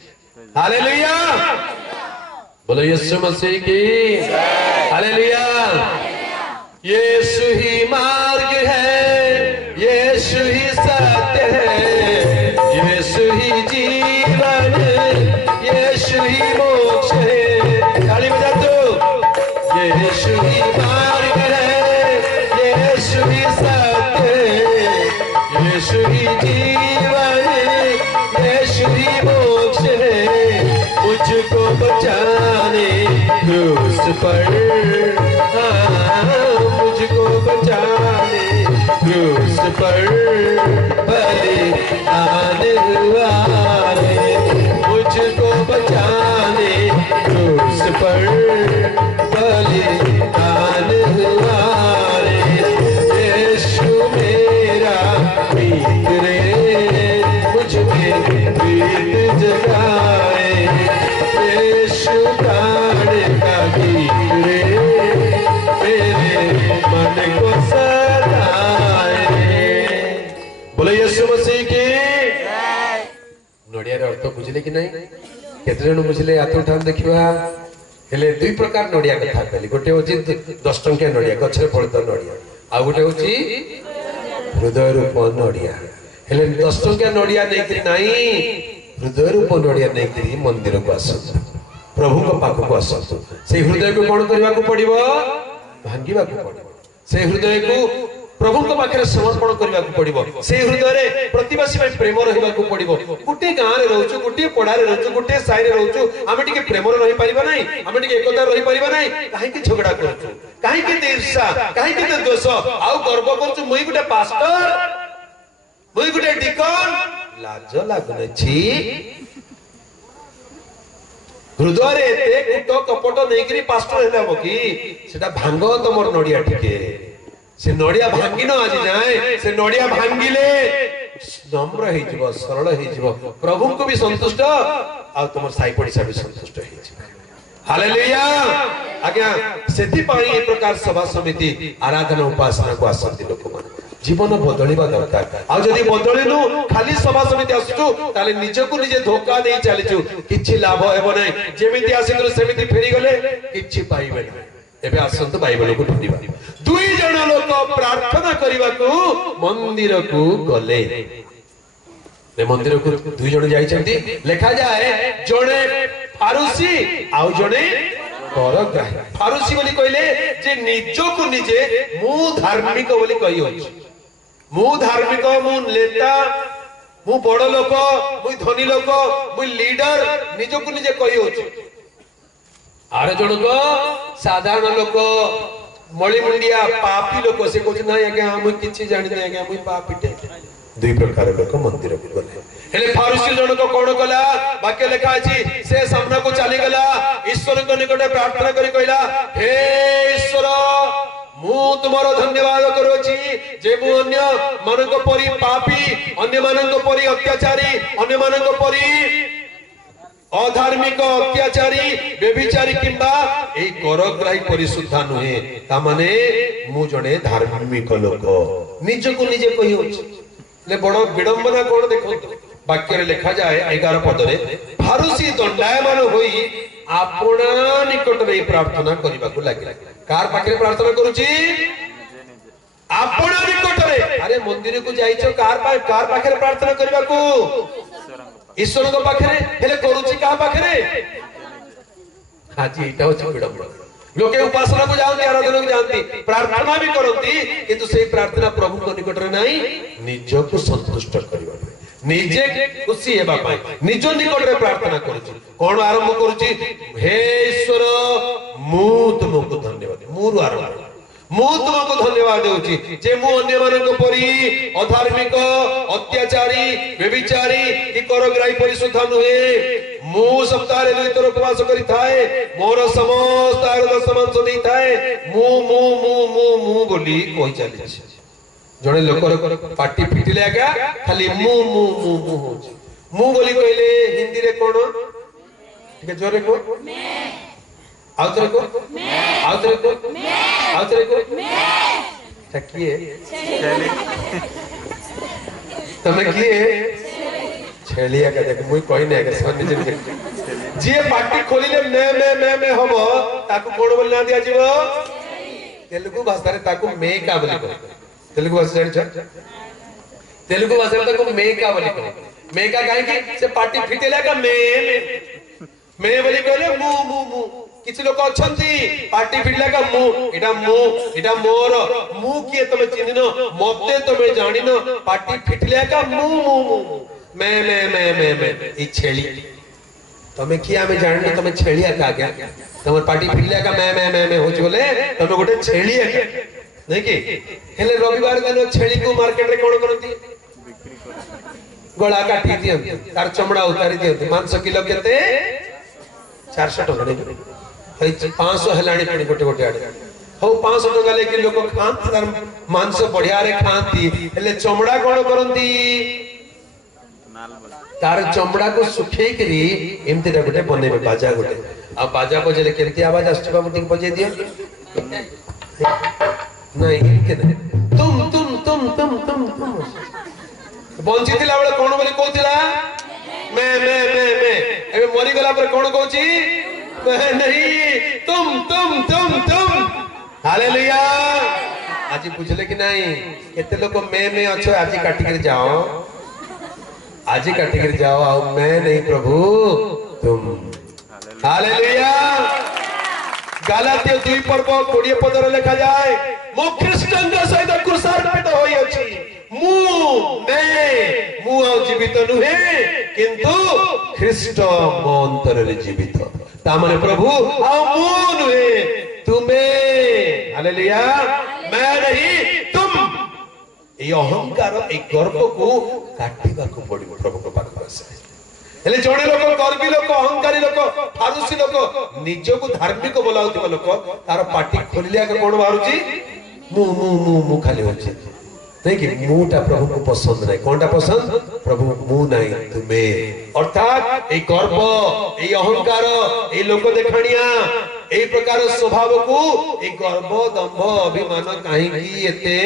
हालेलुया, बोलो यीशु मसीह की हालेलुया। यीशु ही मार्ग है, यीशु ही सत्य है, यीशु ही जीवन, यीशु ही मोक्ष है। ताली बजा दो। यीशु ही मार्ग है, यीशु ही सत्य है, यीशु ही जीवन, यीशु ही मोक्ष है। मुझको पर मुझको बचाने क्रूस पर बलिदान हुआ रे, मुझको बचाने क्रूस पर बलिदान हुआ रे। यीशु मेरा प्रीत रे, मुझ में प्रीत जगाए। यीशु प्राण का गीत रे, मेरे मन को सदाए। बोलो यीशु मसीह की। नड़िया अर्थ बुझले कि नहीं? केते जण बुझले? हाथ उठान देखिबा। हेले दुई प्रकार नड़िया कथा कहली। गोटे होची 10 टंकिया नड़िया, गछरे फळित नड़िया, आ गोटे होची हृदय रूप नड़िया। हेले 10 टंकिया नड़िया नै कि नाही, हृदय रूप नड़िया नै कि मंदिर को आसत, प्रभु को पाख को आसत। से हृदय को कोन करबा को पड़िबो? भांगीबा को पड़िबो। से हृदय को प्रभु को पाखे समर्पण करबा को पड़िबो। से हृदय रे प्रतिवासी में प्रेम रहिबा को पड़िबो। गुटे गां रे रहउछु, गुटे पड़ा रे रहउछु, गुटे साई रे रहउछु, आमे टिके प्रेम रहि परिबा नाही, आमे टिके एकता रहि परिबा नाही। काहे कि झगड़ा करछु, काहे कि ईर्ष्या, काहे कि द्वेष, आउ गर्व करछु मुई गुटे पास्टर, मुई गुटे डिकन। लाज लागने छी। हृदय रे एते कुट कपट नै करी पास्टर हेलाबो कि? सेटा भांग तमर नडिया टिके। से नड़िया भांगिन आज जाए, से नड़िया भांगिले नम्र हे जीवो, सरल हे जीवो, प्रभु को भी संतुष्ट आ तुम साई पड़िसा भी संतुष्ट हे जीवो। हालेलुया। आज्ञा सेति पाई ए प्रकार सभा समिति आराधना उपासना को आसंती लोक मान जीवन बदलिबा दरकार। आ जदी बदलिनु खाली सभा समिति आसुचु ताले निजको निजे धोखा देई चलिचु, किछि लाभ हेबो नै। जेमिति आसितु सेमिति फेरी गले किछि पाइबे नै। एबे आसंतु बाइबल को ढूंढिबा। दुई जण लोक प्रार्थना करिबा को मंदिर को गले। ए मंदिर को दुई जण जाइछंती, लेखा जाए जणे फारुसी आउ जणे करग्राही। फारुसी बोली कहले जे निजो को निजे मु धार्मिक बोली कहि होछि। मु धार्मिक, मु नेता, मु बड़ लोक, मु धनी लोक, मु लीडर निजो को निजे कहि होछि। आरे जणक साधारण लोक, मळी मुंडिया पापी लोक, से कहछ ना आज्ञा हम किछि जानि नै आज्ञा हम पापीटे। दुई प्रकार लोक मंदिर को गले। हेले फारुसी जणक कोन कला? वाक्य लिखा अछि से सामना को चली गला, ईश्वर को निकटे प्रार्थना करी कहला, हे ईश्वर मु तुम्हारो धन्यवाद करूछि जे मु अन्य मानक परि पापी, अन्य मानक परि अत्याचारी, अन्य मानक परि अधार्मिक, अत्याचारी, व्यभिचारी किंबा ए करग्राही परिशुद्धा नुहे। ता माने मु जणे धार्मिक लोक निजको निजे कहि होछि। ले बड़ विडंबना कोन देखो वाक्य रे लिखा जाए 11 पद रे, फारुसी दंडायमान होई आपणा निकट रे प्रार्थना करिबा को लागिला। कार पाखरे प्रार्थना करूची? आपणा निकट रे। अरे मंदिर को जाइछो कार पाखरे प्रार्थना करिबा को? ईश्वर को पाखरे। हेले करूची का पाखरे? हाजी एटा होची विडंबना। लोके उपासना को जानती, आराधना को जानती, प्रार्थना भी करती, किंतु से प्रार्थना प्रभु को निकट रे नाही, निज को संतुष्ट करिबा, निजे खुशी हेबा पाई निज निकट रे प्रार्थना करूची। कोन आरंभ करूची? हे ईश्वर मु तुमको धन्यवाद। मुरु आरंभ, मु तुमको धन्यवाद देउची जे मु अन्य मानक परि अधार्मिक, अत्याचारी, व्यभिचारी कि करग्राही परिशुद्ध नुहे। मु सप्ताह रे 2 थर उपवास करि थाए, मोर समस्त आयु दशमांश देई थाए। मु मु मु मु मु बोली कहि चली छी। जणे लोकर पाटी फिटिले आगा खाली मु मु मु मु होची। मु बोली कहले हिंदी रे कोन? ठीक है, जोरे को मैं, आउतरे को मैं, आउतरे को मैं, आउतरे को मैं। तकिए तमे किए छेलिया का देख मुई कहि नै के सन जे जे पाटी खोलिले मैं हबो ताकू कोन बोल ना दिया जीवो? तेलुगु भाषा रे ताकू मे का बोली कहै। तेलुगु भाषा जानि छ? तेलुगु भाषा रे ताकू मे का बोली कहै। मे का काहे कि से पाटी फिटेला का मे बोली कहले मु मु मु। किछ लोक अछंती पाटी फिटला का मु एटा मोर। मु किए तमे चिन्हिनो, मते तमे जानिनो। पाटी फिटला का मु मु मु मैं ई छेली। तमे किया में जाननी? तमे छेलिया का गया तमर पार्टी फिरले का मैं होच बोले तमे गोटे छेली आके नहीं कि हेले रविवार दिन छेली को मार्केट रे कोन करती गला काटी दियंती तार चमड़ा उतारी दियंती मांस किलो केते 400 टका नहीं हई 500 हेलाणी पड़ी गोटे गोटे आडे हो 500 टका लेके लोक खांती तार मांस बढ़िया रे खांती हेले चमड़ा कोन करंती तार चमड़ा को सुखे करी एमती गोटे बनेबे बाजा गोटे आ बाजा बजेले केमती आवाज आछी बाबू टिक बजे दियो नहीं के तुम बंची थिला बेले कोन बोली कहतिला मैं एबे मरी गला पर कोन कहूची मैं नहीं तुम हालेलुया आज पूछले कि नहीं केते लोक मैं अच्छो आज काटी के जाओ आज काटी के जाओ आ मैं नहीं प्रभु तुम हालेलुया गालातिया 2 पर्व 20 पदर लिखा जाए मो ख्रीष्टन सहित क्रूसार्पित होई अछि मु आ जीवित नुहे किंतु ख्रीष्ट मो अंतर रे जीवित ता माने प्रभु आ मु नुहे तुमे हालेलुया मैं नहीं तुम ए अहंकार ए गर्व को काटिबा को पड़िबो प्रभु को पाख आसे हेले जणे लोक गर्वी लोक अहंकारी लोक फारुसी लोक निजो को धार्मिक बोलाउथिबा लोक तार पाटी खोलिया के कोन बारुची मु खाली होची नहीं कि मुटा प्रभु को पसंद नहीं कोनटा पसंद प्रभु मु नहीं तुमे अर्थात ए गर्व ए अहंकार ए लोक देखानिया ए प्रकार स्वभाव को ए गर्व दंभ अभिमान काहे की एते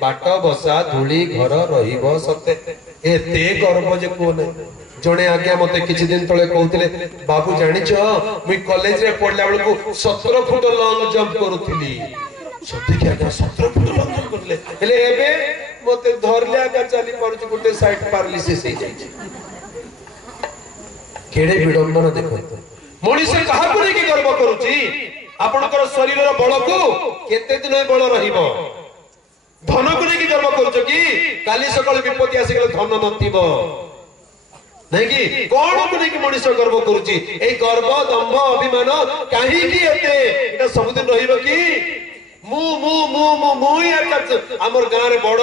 बाट बसा धूली घर रहिबो सते एते गर्व जे कोन जने आज्ञा मते किछि दिन तळे कहउतले बाबू जानिछ मुई कॉलेज रे पढला बेल को 17 फुट लॉन्ग जंप करूथिली सत्य के आज्ञा 17 फुट लॉन्ग जंप करले हेले एबे मते धरले आज्ञा चली पड़छ गुटे साइड पैरालिसिस हे जाय केडे विडंबन देखो मनीष कहा को कि गर्व करूची आपनकर शरीर रो बळ को केते दिन बळ रहिबो धन को कि गर्व करूछ कि काली सकाळ विपत्ति आसी गेल धन नथिबो नहीं कि कौन को नहीं कि मनुष्य गर्व करूची ए गर्व दंभ अभिमान काहे की एते एटा सब दिन रहिबो कि मु या हमर गां रे बड़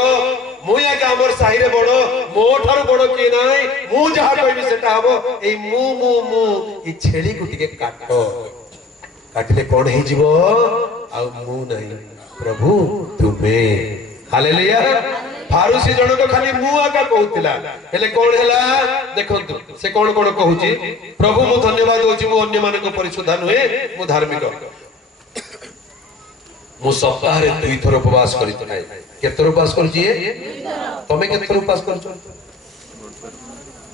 मु या हमर साही रे बड़ मो ठार बड़ के नाही मु जहा कहबी सेटा हबो ए मु ई छेली को टिके काटो काटले कोन हे जीवो आ मु नहीं प्रभु तुमे हालेलुया फारुसी जनक खाली मु आका कहउतिला हेले कोन हैला देखंतु से कोन कोन कहउची प्रभु मु धन्यवाद होची मु अन्य मानक परिशुद्ध नुहे मु धार्मिक मु सप्ताह रे 2 थर उपवास करित नाही केतर उपवास करची तमे केतर उपवास करछो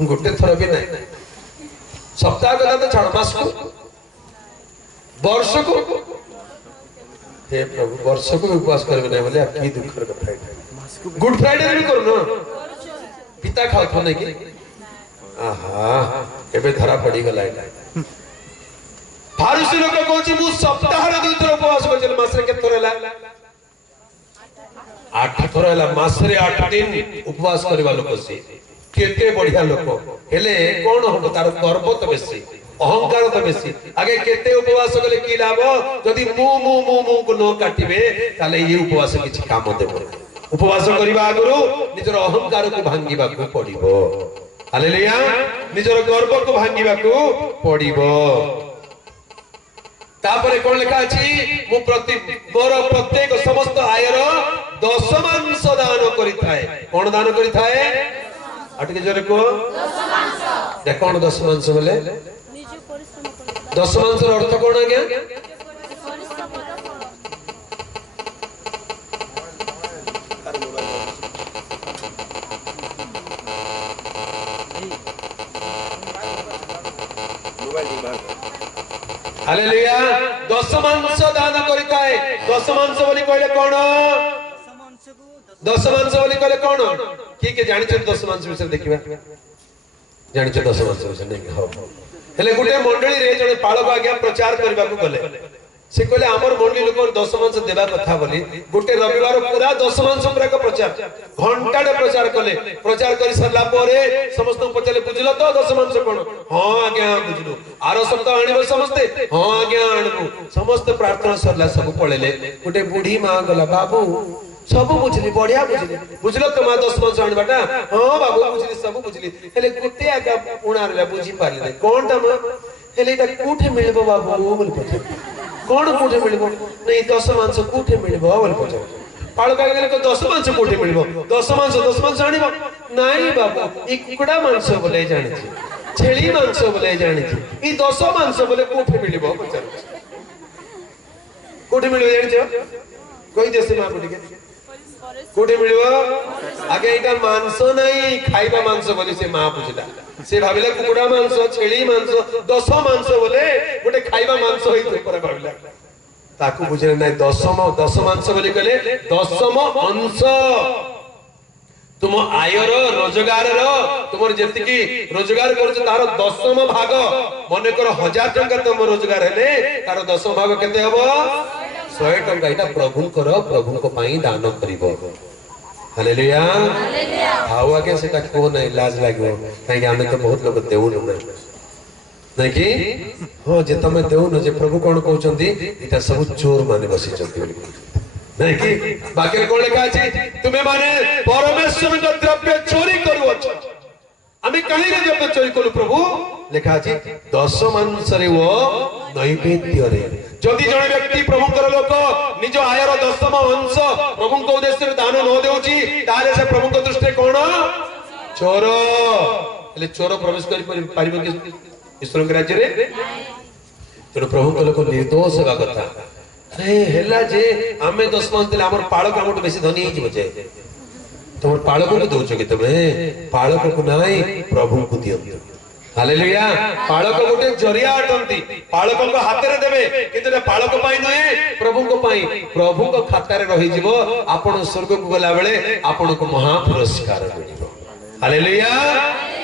गुटे थर भी नाही सप्ताह कदा तो छाड़ मास को वर्ष को हे प्रभु वर्ष को उपवास करबे नाही बोले की दुखर कथा है गुड फ्राइडे भी करो ना पिता खाओ तो नहीं कि आहा एबे धरा पड़ी गला फारुसी लोक कहछि मु सप्ताह रे 2 थर उपवास करछल मास रे केतर हैला 8 थर हैला मास रे 8 दिन उपवास करबा लोक से केते बढ़िया लोक हेले कोन हो तार गर्व तो बेसी अहंकार तो बेसी आगे केते उपवास करले की लाभ जदी मु को न काटिबे ताले ये उपवास किछ काम देबो उपवास करबा आगुरु निजर अहंकार को भांगीबा को पड़िबो हालेलुया निजर गर्व को भांगीबा को पड़िबो तापरे कोन लिखा अछि मु मोर प्रत्येक समस्त आयर दशमांश दान करिथाए कोन दान करिथाए अटके जरे को दशमांश दे कोन दशमांश बोले निजे परिश्रम करिता दशमांश रो अर्थ कोन आज्ञा हालेलुया दशमांश दान करिताए दशमांश बोली कहले कोन दशमांश बोली कहले कोन के जानि छ दशमांश विषय देखिबा जानि छ दशमांश विषय नहीं हो हेले गुटे मंडली रे जने पाळक आज्ञा प्रचार करबा को गले से कहले आमर मंडी लोक 10 मांस देवा कथा बोली गोटे रविवार पूरा 10 मांस पूरा का प्रचार घंटाटे प्रचार कले प्रचार कर सरला परे समस्त पचारे बुझलो तो 10 मांस कोन हां आज्ञा बुझलो आरो सप्ताह आनिबो समस्ते हां आज्ञा आनबो समस्त प्रार्थना सरला सब पळेले गोटे बूढ़ी मां गला बाबू सब बुझली बढ़िया बुझली बुझलो तो मां 10 मांस आनबाटा हां बाबू बुझली सब बुझली हेले गोटे आज्ञा उणारला बुझी पारले नै कोनटा मां हेले एटा कोठे मिलबो बाबू बोल पछे कौन कोठे मिलबो नहीं 10 मांस कोठे मिलबो बोल पछे पाळका गेले तो 10 मांस कोठे मिलबो 10 मांस आनिबो नाही बाबू ई कुकुडा मांस बोले जानि छी छेली मांस बोले जानि छी ई 10 मांस बोले कोठे मिलबो पछे कोठे मिलबो जानि छ कोई देसे मां बोली के कोठे मिलबो आगे एटा मांस नहीं खाइबा मांस बोली से मां पूछला से भाबिला कुकुडा मांस छेली मांस 10 मांस बोले गोटे खाइबा मांस होई तो पर भाबिला ताकू बुझले नै 10 मांस बोली कहले 10म अंश तुम आयर रोजगार रो तुमर जेति की रोजगार करछ तार 10म भाग मने कर 1000 टका तुम रोजगार हेले तार 10म भाग केते हबो 100 टका इटा प्रभु करो प्रभु को पाई दान करिवो हालेलुया हालेलुया हाउ आके सेटा को नै लाज लागो काहे आमे तो बहुत लोग देउ नै नै कि हो जे तमे देउ न जे प्रभु कोन कहउचंती इटा सब चोर माने बसी चंती बोली नै कि बाकी कोन लिखा अछि तुमे माने परमेश्वर का द्रव्य चोरी करू अछ आमे कहि रे द्रव्य चोरी करू प्रभु लिखा अछि 10 मांस रे वो नैवेद्य रे जदि जने व्यक्ति प्रभु कर लोक निज आयर 10म अंश प्रभु को उद्देश्य दान न देउची ताले से प्रभु को दृष्टि कोन चोर ले चोर प्रवेश करि पारिबो कि ईश्वर के राज्य रे तो प्रभु को लोक निर्दोष हेबा कथा नहीं हेला जे आमे 10 मांस देले हमर पाळक हमर बेसी धनी ही जिवो जे तोर पाळक को दोछ कि तमे पाळक को नाही प्रभु को दियंतु हालेलुया पाळक गोटे जरिया अटंती पाळक को हाथ रे देबे किंतु पाळक पाई नहे प्रभु को पाई प्रभु को खाता रे रही जिवो आपण स्वर्ग को गला बेले आपण को महा पुरस्कार मिलिबो हालेलुया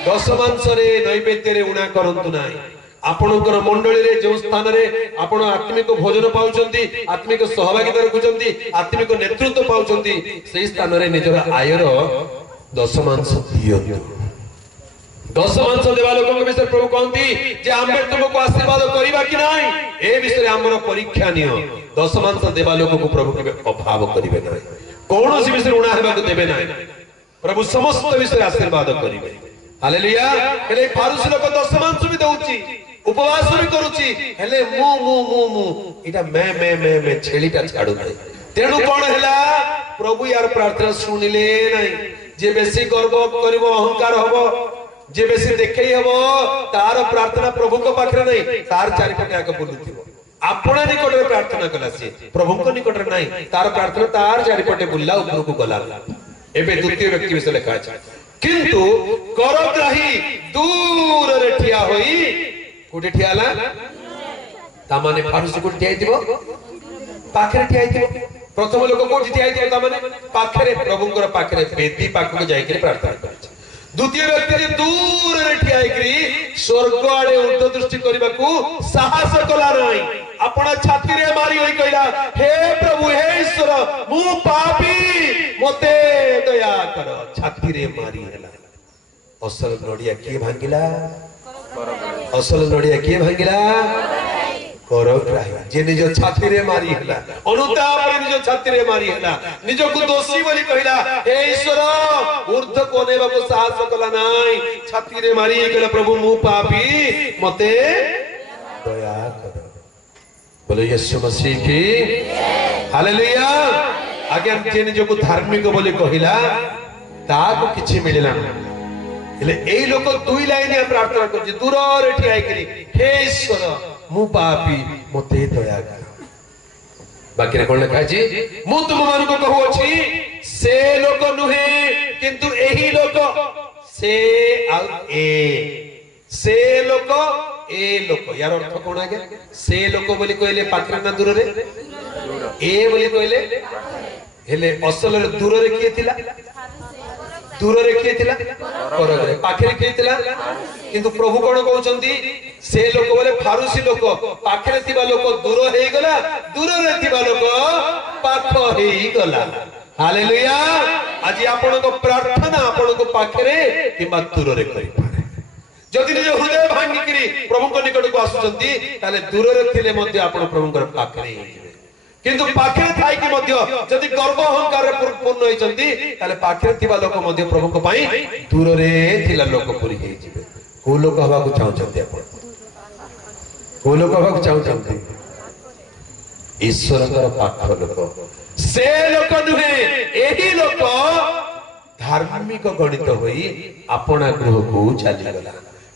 10 मांस रे नैवेद्य रे उणा करंतु नाही आपणकर मंडली रे जो स्थान रे आपण आत्मिक भोजन पाउचंती आत्मिक सहभागिता रखुचंती आत्मिक नेतृत्व पाउचंती सेही स्थान रे निजर आयर 10 मांस दियंतु 10 मांस देवा लोक के विषय प्रभु कहंती जे आम्बे तुमको आशीर्वाद करिबा कि नाही ए विषय हमर परीक्षा नियो 10 मांस देवा लोक को प्रभु के अभाव करिवे नाही कोनोसी विषय उणा हेबा को देबे नाही प्रभु समस्त विषय आशीर्वाद करिवे हालेलुया हेले फारुसी लोक 10 मांस भी दउची उपवास भी करूची हेले मु इटा मैं छेलीटा छाडू नाही तेणु कोन हैला प्रभु यार प्रार्थना सुनिले नाही जे बेसी गर्व करबो अहंकार हबो जे बेसी देखै हबो तार प्रार्थना प्रभु को पाखरे नहीं तार चारि पटे आके बुलुथिबो आपण निकट रे प्रार्थना कला से प्रभु को निकट रे नहीं तार प्रार्थना तार चारि पटे बुल्ला ऊपर को गला एबे द्वितीय व्यक्ति विषय लिखा छै किंतु करग्राही दूर रे ठिया होई कोठे ठियाला ता माने फारुसी को ठिया दिबो पाखरे ठिया दिबो प्रथम लोक को ठिया दिबो ता माने पाखरे प्रभुकर पाखरे बेदी पाख को जाई के प्रार्थना करे द्वितीय व्यक्ति जे दूर रे ठिया करी स्वर्ग आडे उर्ध्व दृष्टि करबा को साहस कला नाही आपण छाती रे मारी होई कहला हे प्रभु हे ईश्वर मु पापी मते दया कर छाती रे मारी हैला असल नडिया के भांगिला असल नडिया के भांगिला करग्राही जे निज छाती रे मारी हैला अनुताप रे निज छाती रे मारी हैला निज को दोषी बोली कहला हे ईश्वर ऊर्ध्व कोनेबा को साहस कला नाही छाती रे मारी कहला प्रभु मु पापी मते दया कर बोले यीशु मसीह की हालेलुया आगे जे निज को धार्मिक बोली कहला ता को किछि मिलला हेले एई लोक दुई लाइन प्रार्थना करछि दूर रे ठिया करी हे ईश्वर मु पापी मते दया कर बाकी रे कोन लिखा छी मु तुम मान को कहू अछि से लोक नुहे किंतु एही लोक से लोक ए लोक यार अर्थ कोन आगे से लोक बोली कहले पाखरे ना दूर रे ए बोली कहले हेले असल रे दूर रे किए थिला दूर रे किए थिला करग्राही पाखरे किए थिला किंतु प्रभु कोन कहउचंती से लोक बोले फारुसी लोक पाखरे थिबा लोक दूर हे गला दूर रे थिबा लोक पाख हे गला हालेलुया आज आपण को प्रार्थना आपण को पाखरे किबा दूर रे करि पारे जदि निज हृदय भांगी करी प्रभु को निकट को आसुचंती ताले दूर रे थिले मध्ये आपण प्रभु को पाखरे किंतु पाखरे थाई कि मध्ये जदि गर्व अहंकार रे पूर्ण होइचंती ताले पाखरे थिबा लोक मध्ये प्रभु को पई दूर रे थिला लोक पुरी हे जिवे को लोक हवा को चाहउचंती आपण को लोक हवा को चाहउचंती ईश्वर कर पाख लोक से लोक नुहे एही लोक धार्मिक गणित होई अपना गृह को चली गला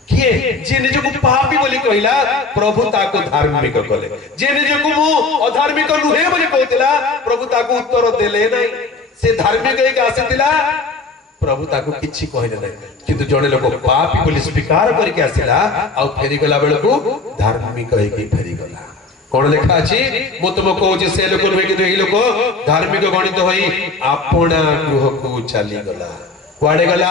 किए जे निज को पापी बोली कहिला प्रभु ताको धार्मिक कले जे निज को मु अधार्मिक नुहे बोली कहतिला प्रभु ताको उत्तर देले नाही से धार्मिक एक आसीतिला प्रभु ताको किछि कहले नाही किंतु जणे लोक पापी बोली स्वीकार करके आसिला आ फेरी गला बेल को धार्मिक हेकी फेरी गला कौन लिखा अछि मु तुम कहू जे से लोक नुहे कि एही लोक धार्मिक गणित होई अपना गृह को चली गला कुआडे गला